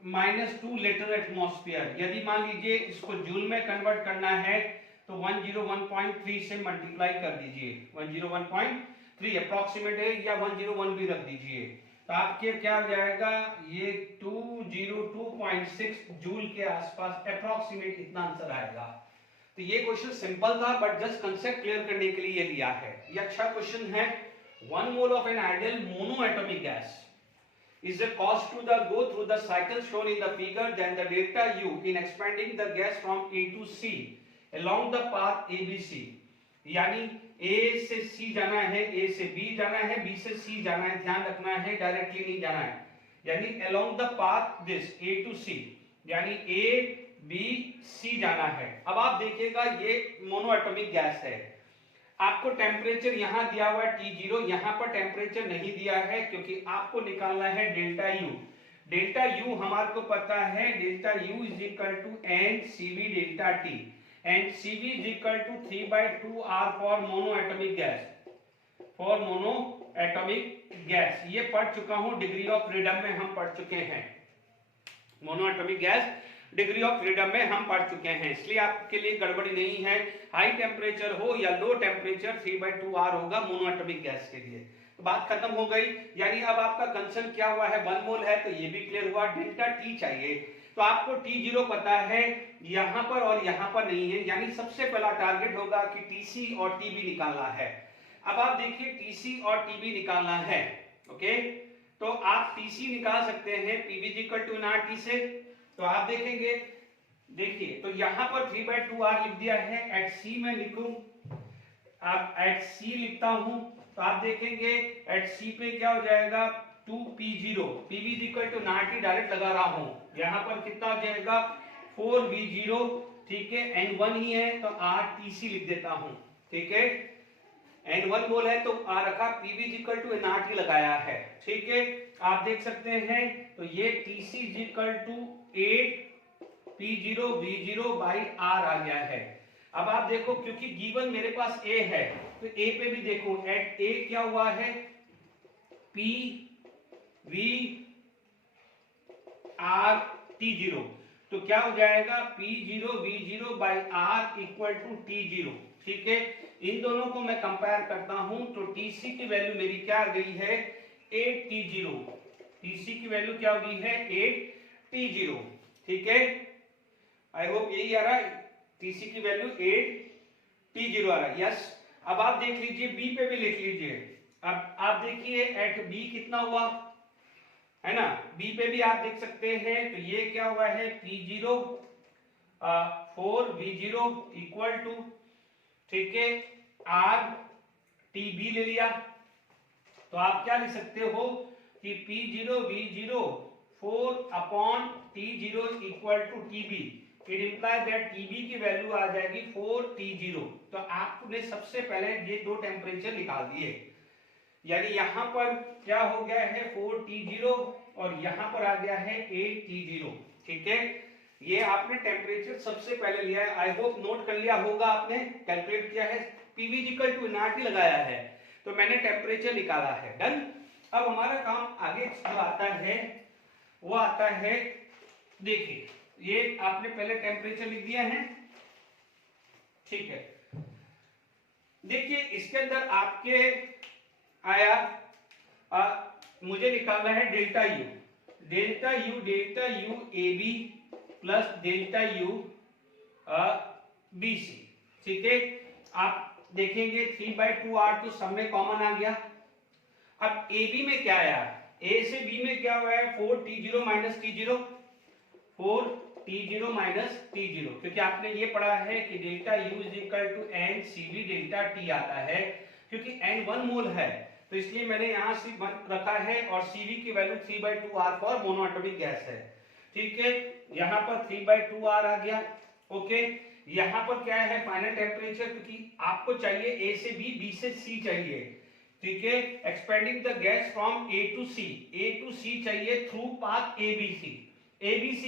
-2 litre atmosphere. यदि मान लीजिए इसको जूल में कन्वर्ट करना है तो 101.3 से मल्टीप्लाई कर दीजिए, 101.3 अप्रोक्सीमेट है, या 101 भी रख दीजिए, तो आपके क्या हो जाएगा, ये 202.6 जूल के आसपास अप्रोक्सीमेट इतना आंसर आएगा। तो ये क्वेश्चन सिंपल था, बट जस्ट कंसेप्ट क्लियर करने के लिए लिया है। ये अच्छा क्वेश्चन है। 1 mole of an ideal monoatomic gas is the cost to the go through the cycle shown in the figure, then the delta U in expanding the gas from A to C along the path ABC। यानी A से C जाना है, A से B जाना है, B से C जाना है, ध्यान रखना है, डायरेक्टली नहीं जाना है, यानी along the path this A to C, यानी A B C जाना है। अब आप देखिएगा ये मोनोएटॉमिक गैस है, आपको टेम्परेचर यहां दिया हुआ है T0, यहां पर टेम्परेचर नहीं दिया है क्योंकि आपको निकालना है डेल्टा U। डेल्टा U हमारे को पता है, delta U is equal to N CV delta T, and CV is equal to 3/2R for monoatomic gas, for monoatomic gas. ये पढ़ चुका हूं, डिग्री ऑफ फ्रीडम में हम पढ़ चुके हैं, monoatomic gas degree of freedom में हम पढ़ चुके हैं, इसलिए आपके लिए गड़बड़ी नहीं है। हाई टेम्परेचर हो या लो टेम्परेचर 3/2R होगा मोनोएटॉमिक गैस के लिए। तो बात खत्म हो गई, यानी अब आपका कंसर्न क्या हुआ है, 1 मोल है, तो ये भी क्लियर हुआ। डेल्टा T चाहिए, तो आपको T0 पता है, यहां पर और यहां पर नहीं है, यानी सबसे पहला टारगेट होगा कि TC और TB निकालना है। अब आप देखिए TC और TB निकालना है, ओके, तो आप TC निकाल सकते हैं PV इक्वल टू NRT से। तो आप देखेंगे, देखिए, तो यहां पर 3/2R लिख दिया है, एट C में लिखूं, आप एट C लिखता हूं, तो आप देखेंगे एट C पे क्या हो जाएगा 2P0, PV equal to NRT direct लगा रहा हूं, यहां पर कितना हो जाएगा 4V0, ठीक है, N1 ही है तो RTC लिख देता हूं, ठीक है, N1 मोल है तो आ रखा, PV इक्वल टू NRT लगाया है, ठीक है। आप देख सकते हैं, तो ये TC equal to 8P0 V0 by R आ गया है। अब आप देखो, क्योंकि गिवन मेरे पास A है, तो A पे भी देखो, एट A क्या हुआ है PV R T0, तो क्या हो जाएगा P0 V0 by R equal to T0, ठीक है। इन दोनों को मैं कंपेयर करता हूं, तो TC की वैल्यू मेरी क्या आ गई है 8T0, TC की वैल्यू क्या हो गई है 8T0, ठीक है। आई होप यही आ रहा है, TC की वैल्यू 8T0 आ रहा है, यस। अब आप देख लीजिए B पे भी लिख लीजिए, अब आप देखिए एट B कितना हुआ है ना, B पे भी आप देख सकते हैं, तो ये क्या हुआ है P0 4V0 इक्वल टू, ठीक है, RTB ले लिया, तो आप क्या लिख सकते हो कि P0 V0 4/T0 equal to TB, it imply that TB की वैल्यू आ जाएगी 4T0। तो आपने सबसे पहले ये दो टेम्परेचर निकाल दिए, यानी यहां पर क्या हो गया है 4T0 और यहां पर आ गया है 8T0, ठीक है। ये आपने टेम्परेचर सबसे पहले लिया है, आई होप नोट कर लिया होगा, आपने कैलकुलेट किया है, PV इक्वल टू NRT लगाया है, तो मैंने टेम्परेचर निकाला है, डन। अब हमारा काम आगे जो आता है वो आता है, देखिए ये आपने पहले टेम्परेचर लिख दिया है, ठीक है। देखिए इसके अंदर आपके आया मुझे निकालना है delta U, delta U AB plus delta U BC, ठीक है। आप देखेंगे 3/2R तो सब में कॉमन आ गया। अब AB में क्या आया, A से B में क्या हुआ है 4T0 minus T0, 4T0 minus T0, क्योंकि आपने ये पढ़ा है कि delta U is equal to NCV delta T आता है, क्योंकि N 1 मोल है, तो तो इसलिए मैंने यहाँ C1 रखा है और CV की value 3/2R for monoatomic gas है। ठीक है, यहाँ पर 3/2R आ गया। ओके, यहाँ पर क्या है फाइनल टेम्परेचर, क्योंकि आपको चाहिए A से B, B से C चाहिए। ठीक है, expanding the gas from A to C चाहिए थ्रू पाथ ABC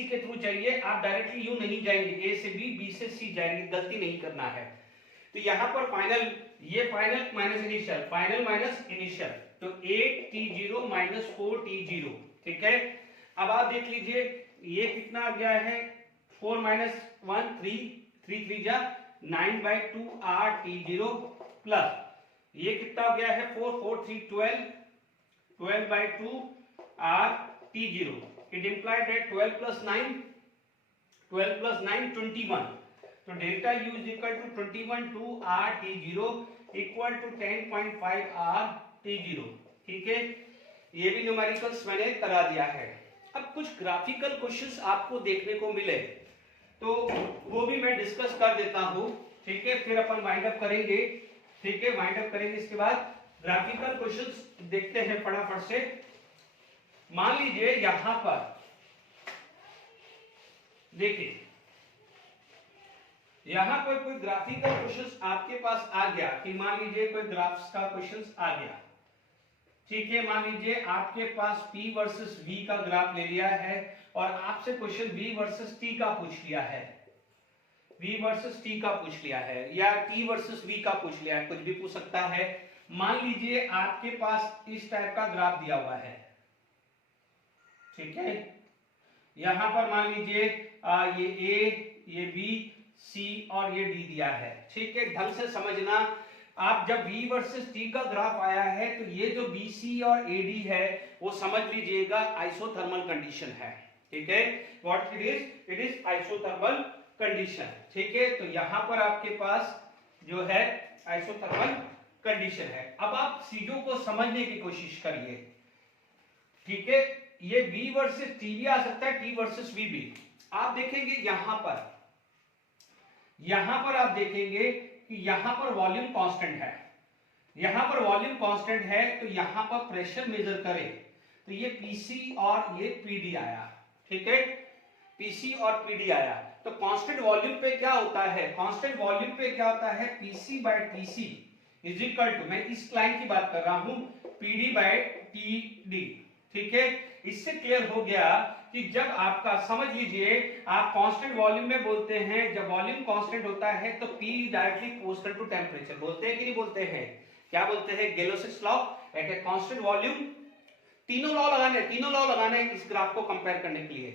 के थ्रू चाहिए। आप डायरेक्टली यूं नहीं जाएंगे, A से B से C जाएंगे, गलती नहीं करना है। तो यहाँ पर फाइनल, ये final minus initial, final minus initial, तो 8T0 माइनस 4T0। ठीक है, अब आप देख लीजिए ये कितना आ गया है, 4 माइनस 1 3, 3 जा 9/2RT0 प्लस ये कितना हो गया है 4 4 3 12, 12/2RT0। It implied that 12 plus 9 21। तो delta U is equal to 21/2RT0 equal to 10.5RT0। ठीक है, ये भी न्यूमेरिकल्स मैंने करा दिया है। अब कुछ ग्राफिकल क्वेश्चंस आपको देखने को मिले तो वो भी मैं डिस्कस कर देता हूं। ठीक है, फिर अपन वाइंड अप करेंगे। ठीक है, वाइंड अप करेंगे, इसके बाद ग्राफिकल क्वेश्चंस देखते हैं फटाफट से। मान लीजिए यहां पर देखिए, यहां पर कोई ग्राफिकल क्वेश्चंस आपके पास आ गया कि मान लीजिए कोई ग्राफ्स का क्वेश्चंस आ गया। ठीक है, मान लीजिए आपके पास P वर्सेस V का ग्राफ ले लिया है और आपसे क्वेश्चन V वर्सेस T का पूछ लिया है, V वर्सेस T का पूछ लिया है या T वर्सेस V का पूछ लिया है, कुछ भी पूछ सकता है। मान लीजिए आपके पास इस टाइप का ग्राफ दिया हुआ है। ठीक है, यहां पर मान लीजिए ये A, ये B, C और ये D दिया है। ठीक है, ढंग से समझना, आप जब V वर्सेस T का ग्राफ आया है तो ये जो BC और AD है वो समझ लीजिएगा आइसोथर्मल कंडीशन है। ठीक है, what it is isothermal condition. ठीक है, तो यहां पर आपके पास जो है आइसोथर्मल कंडीशन है। अब आप चीजों को समझने की कोशिश करिए। ठीक है, ये V वर्सेस T भी आ सकता है, T वर्सेस V भी। आप देखेंगे यहां पर आप देखेंगे कि यहां पर वॉल्यूम कांस्टेंट है, यहां पर वॉल्यूम कांस्टेंट है, तो यहां पर प्रेशर मेजर करें तो ये PC और ये PD आया। ठीक है, PC और PD आया, तो कांस्टेंट वॉल्यूम पे क्या होता है, कांस्टेंट वॉल्यूम पे क्या होता है, PC/TC इज इक्वल टू, मैं इस लाइन की बात कर रहा हूं, PD/TD। ठीक है, इससे क्लियर हो गया कि जब आपका, समझ लीजिए आप कांस्टेंट वॉल्यूम में बोलते हैं, जब वॉल्यूम कांस्टेंट होता है तो P directly proportional to temperature बोलते हैं कि नहीं बोलते हैं, क्या बोलते हैं, Gay-Lussac's law at a constant volume. तीनों लॉ लगाने इस ग्राफ को कंपेयर करने के लिए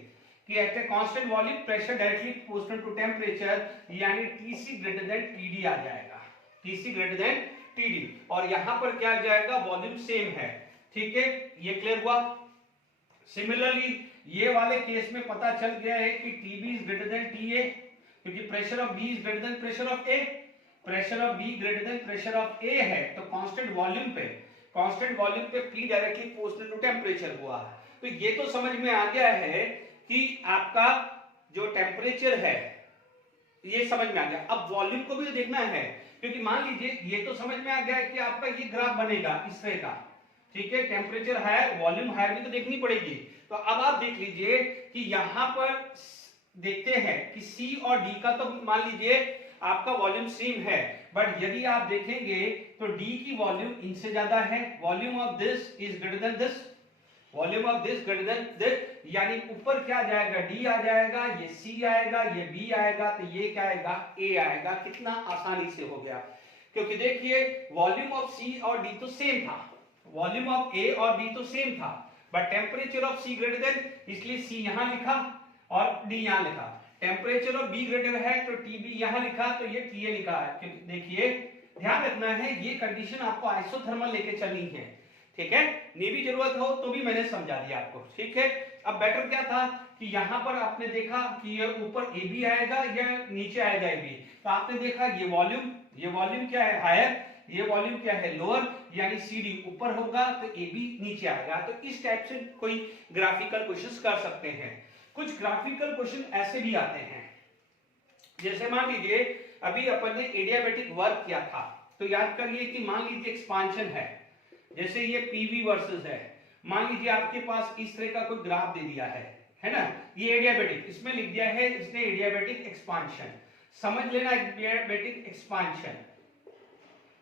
कि at a constant volume pressure directly proportional to temperature, यानी TC ग्रेटर देन TD आ जाएगा, TC ग्रेटर देन TD। और यहां पर क्या आ जाएगा, वॉल्यूम सेम है। ठीक है, ये क्लियर हुआ। सिमिलरली ये वाले केस में पता चल गया है कि TB is greater than TA, क्योंकि pressure of B is greater than pressure of A, pressure of B greater than pressure of A है, तो कांस्टेंट वॉल्यूम पे P directly proportional to temperature हुआ। तो ये तो समझ में आ गया है कि आपका जो टेम्परेचर है ये समझ में आ गया। अब वॉल्यूम को भी तो देखना है, क्योंकि मान लीजिए ये तो समझ में आ गया है कि आपका ये ग्राफ बनेगा इस तरह का। ठीक है, टेम्परेचर हायर, वॉल्यूम हायर भी तो देखनी पड़ेगी। तो अब आप देख लीजिए कि यहां पर देखते हैं कि C और D का तो मान लीजिए आपका वॉल्यूम सेम है, बट यदि आप देखेंगे तो D की वॉल्यूम इनसे ज्यादा है, volume of this is greater then this, volume of this greater than this, यानी ऊपर क्या जाएगा, D आ जाएगा, ये C आएगा, ये B आएगा, तो ये क्या आएगा, A आएगा। कितना आसानी से हो गया, क्योंकि देखिए वॉल्यूम ऑफ C और D तो सेम था, वॉल्यूम ऑफ A और B तो सेम था, but temperature of C greater than, इसलिए C यहां लिखा और D यहां लिखा। टेम्परेचर ऑफ B ग्रेटर है तो TB यहां लिखा, तो ये TA लिखा है। क्योंकि देखिए ध्यान रखना है, ये कंडीशन आपको आइसोथर्मल लेके चलनी है। ठीक है, नहीं भी जरूरत हो तो भी मैंने समझा दिया आपको। ठीक है, अब बेटर क्या था कि यहां पर आपने देखा कि ये ऊपर AB आएगा या नीचे आएगा AB, तो आपने देखा ये वॉल्यूम क्या है, हायर, ये वॉल्यूम क्या है, लोअर, यानी CD ऊपर होगा तो AB नीचे आएगा। तो इस टाइप से कोई ग्राफिकल क्वेश्चंस कर सकते हैं। कुछ ग्राफिकल क्वेश्चन ऐसे भी आते हैं, जैसे मान लीजिए अभी अपन ने एडियाबैटिक वर्क किया था, तो याद करिए कि मान लीजिए एक्सपांशन है, जैसे ये पीवी वर्सेस है, मान लीजिए आपके पास इस तरह का कोई ग्राफ दे दिया है ना, ये एडियाबेटिक, इसमें लिख दिया है इसने एडियाबेटिक एक्सपांशन, समझ लेना एडियाबेटिक एक्सपांशन,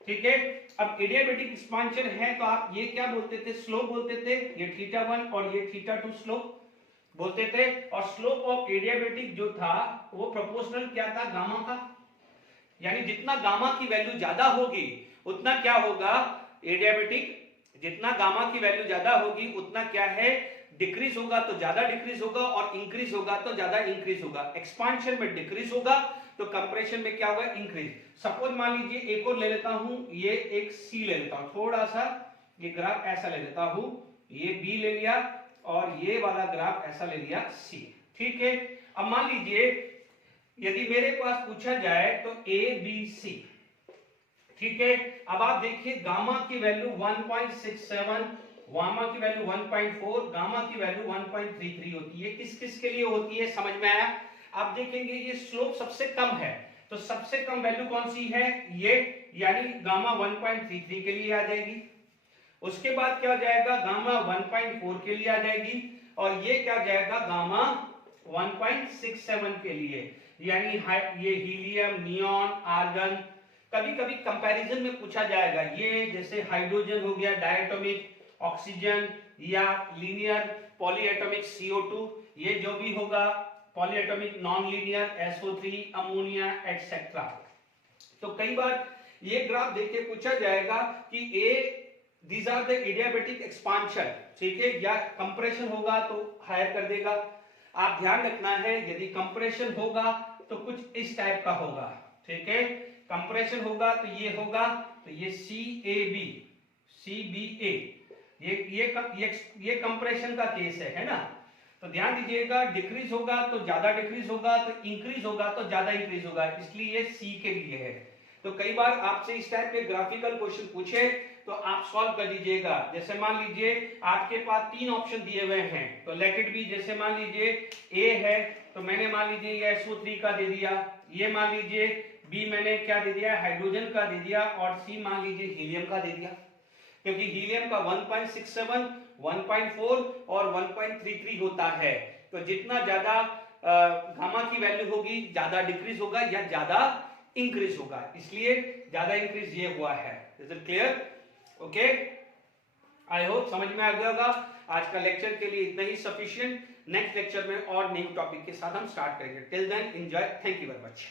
ठीक है। अब एडियाबेटिक एक्सपांशन है तो आप ये क्या बोलते थे, स्लोप बोलते थे, ये θ1 और ये θ2 स्लोप बोलते थे, और स्लोप ऑफ एडियाबेटिक जो था वो प्रोपोर्शनल क्या था, गामा का, यानी जितना गामा की वैल्यू ज्यादा होगी उतना क्या होगा, एडियाबेटिक, जितना गामा की वैल्यू ज्यादा होगी उतना क्या है, डिक्रीज होगा तो ज्यादा डिक्रीज होगा, और इंक्रीज होगा तो ज्यादा इंक्रीज होगा। एक्सपांशन में डिक्रीज होगा तो कंप्रेशन में क्या होगा, इंक्रीज। सपोज मान लीजिए एक और ले लेता हूं, ये एक सी ले लेता हूं, थोड़ा सा ये ग्राफ ऐसा ले लेता हूं, ये बी ले लिया और ये वाला ग्राफ ऐसा ले लिया सी, ठीक है। अब मान लीजिए यदि मेरे पास पूछा जाए तो ए बी सी, ठीक है। अब आप देखिए गामा की वैल्यू 1.67, गामा की वैल्यू 1.4, गामा की वैल्यू 1.33 होती है। किस किस के लिए होती है, समझ में आया। आप देखेंगे ये स्लोप सबसे कम है, तो सबसे कम वैल्यू कौन सी है, ये, यानी गामा 1.33 के लिए आ जाएगी। उसके बाद क्या हो जाएगा, गामा 1.4 के लिए आ जाएगी, और ये क्या जाएगा, गामा 1.67 के लिए, यानी ये हीलियम, नियॉन, आर्गन। कभी कभी कंपैरिजन में पूछा जाएगा, ये जैसे हाइड्रोजन हो गया डायटोमिक ऑक्सीजन, या लीनियर पॉलीएटॉमिक CO2, ये जो भी होगा polyatomic non linear SO3, ammonia etcetera. तो कई बार ये ग्राफ देख के पूछा जाएगा कि these are the adiabatic expansion, ठीक है, या कंप्रेशन होगा तो हायर कर देगा। आप ध्यान रखना है, यदि कंप्रेशन होगा तो कुछ इस टाइप का होगा, ठीक है। कंप्रेशन होगा तो ये होगा, तो ये CAB, CBA, ये कंप्रेशन का केस है ना। तो ध्यान दीजिएगा, डिक्रीज होगा तो ज्यादा डिक्रीज होगा, तो इंक्रीज होगा तो ज्यादा इंक्रीज होगा, इसलिए ये C के लिए है। तो कई बार आपसे इस टाइप के ग्राफिकल क्वेश्चन पूछे तो आप सॉल्व कर दीजिएगा। जैसे मान लीजिए आपके पास 3 ऑप्शन दिए हुए हैं, तो लेट इट बी, जैसे मान लीजिए A है तो मैंने मान लीजिए ये SO3 का दे दिया, ये मान लीजिए B मैंने क्या दे दिया, हाइड्रोजन का दे दिया, और C मान लीजिए हीलियम का दे दिया। क्योंकि हीलियम का 1.67, 1.4 और 1.33 होता है, तो जितना ज्यादा गामा की वैल्यू होगी ज्यादा डिक्रीज होगा या ज्यादा इंक्रीज होगा, इसलिए ज्यादा इंक्रीज ये हुआ है। Is it clear? Okay, I hope समझ में आ गया होगा। आज का लेक्चर के लिए इतना ही सफिशिएंट। नेक्स्ट लेक्चर में और न्यू टॉपिक के साथ हम स्टार्ट करेंगे। Till then enjoy, thank you very much.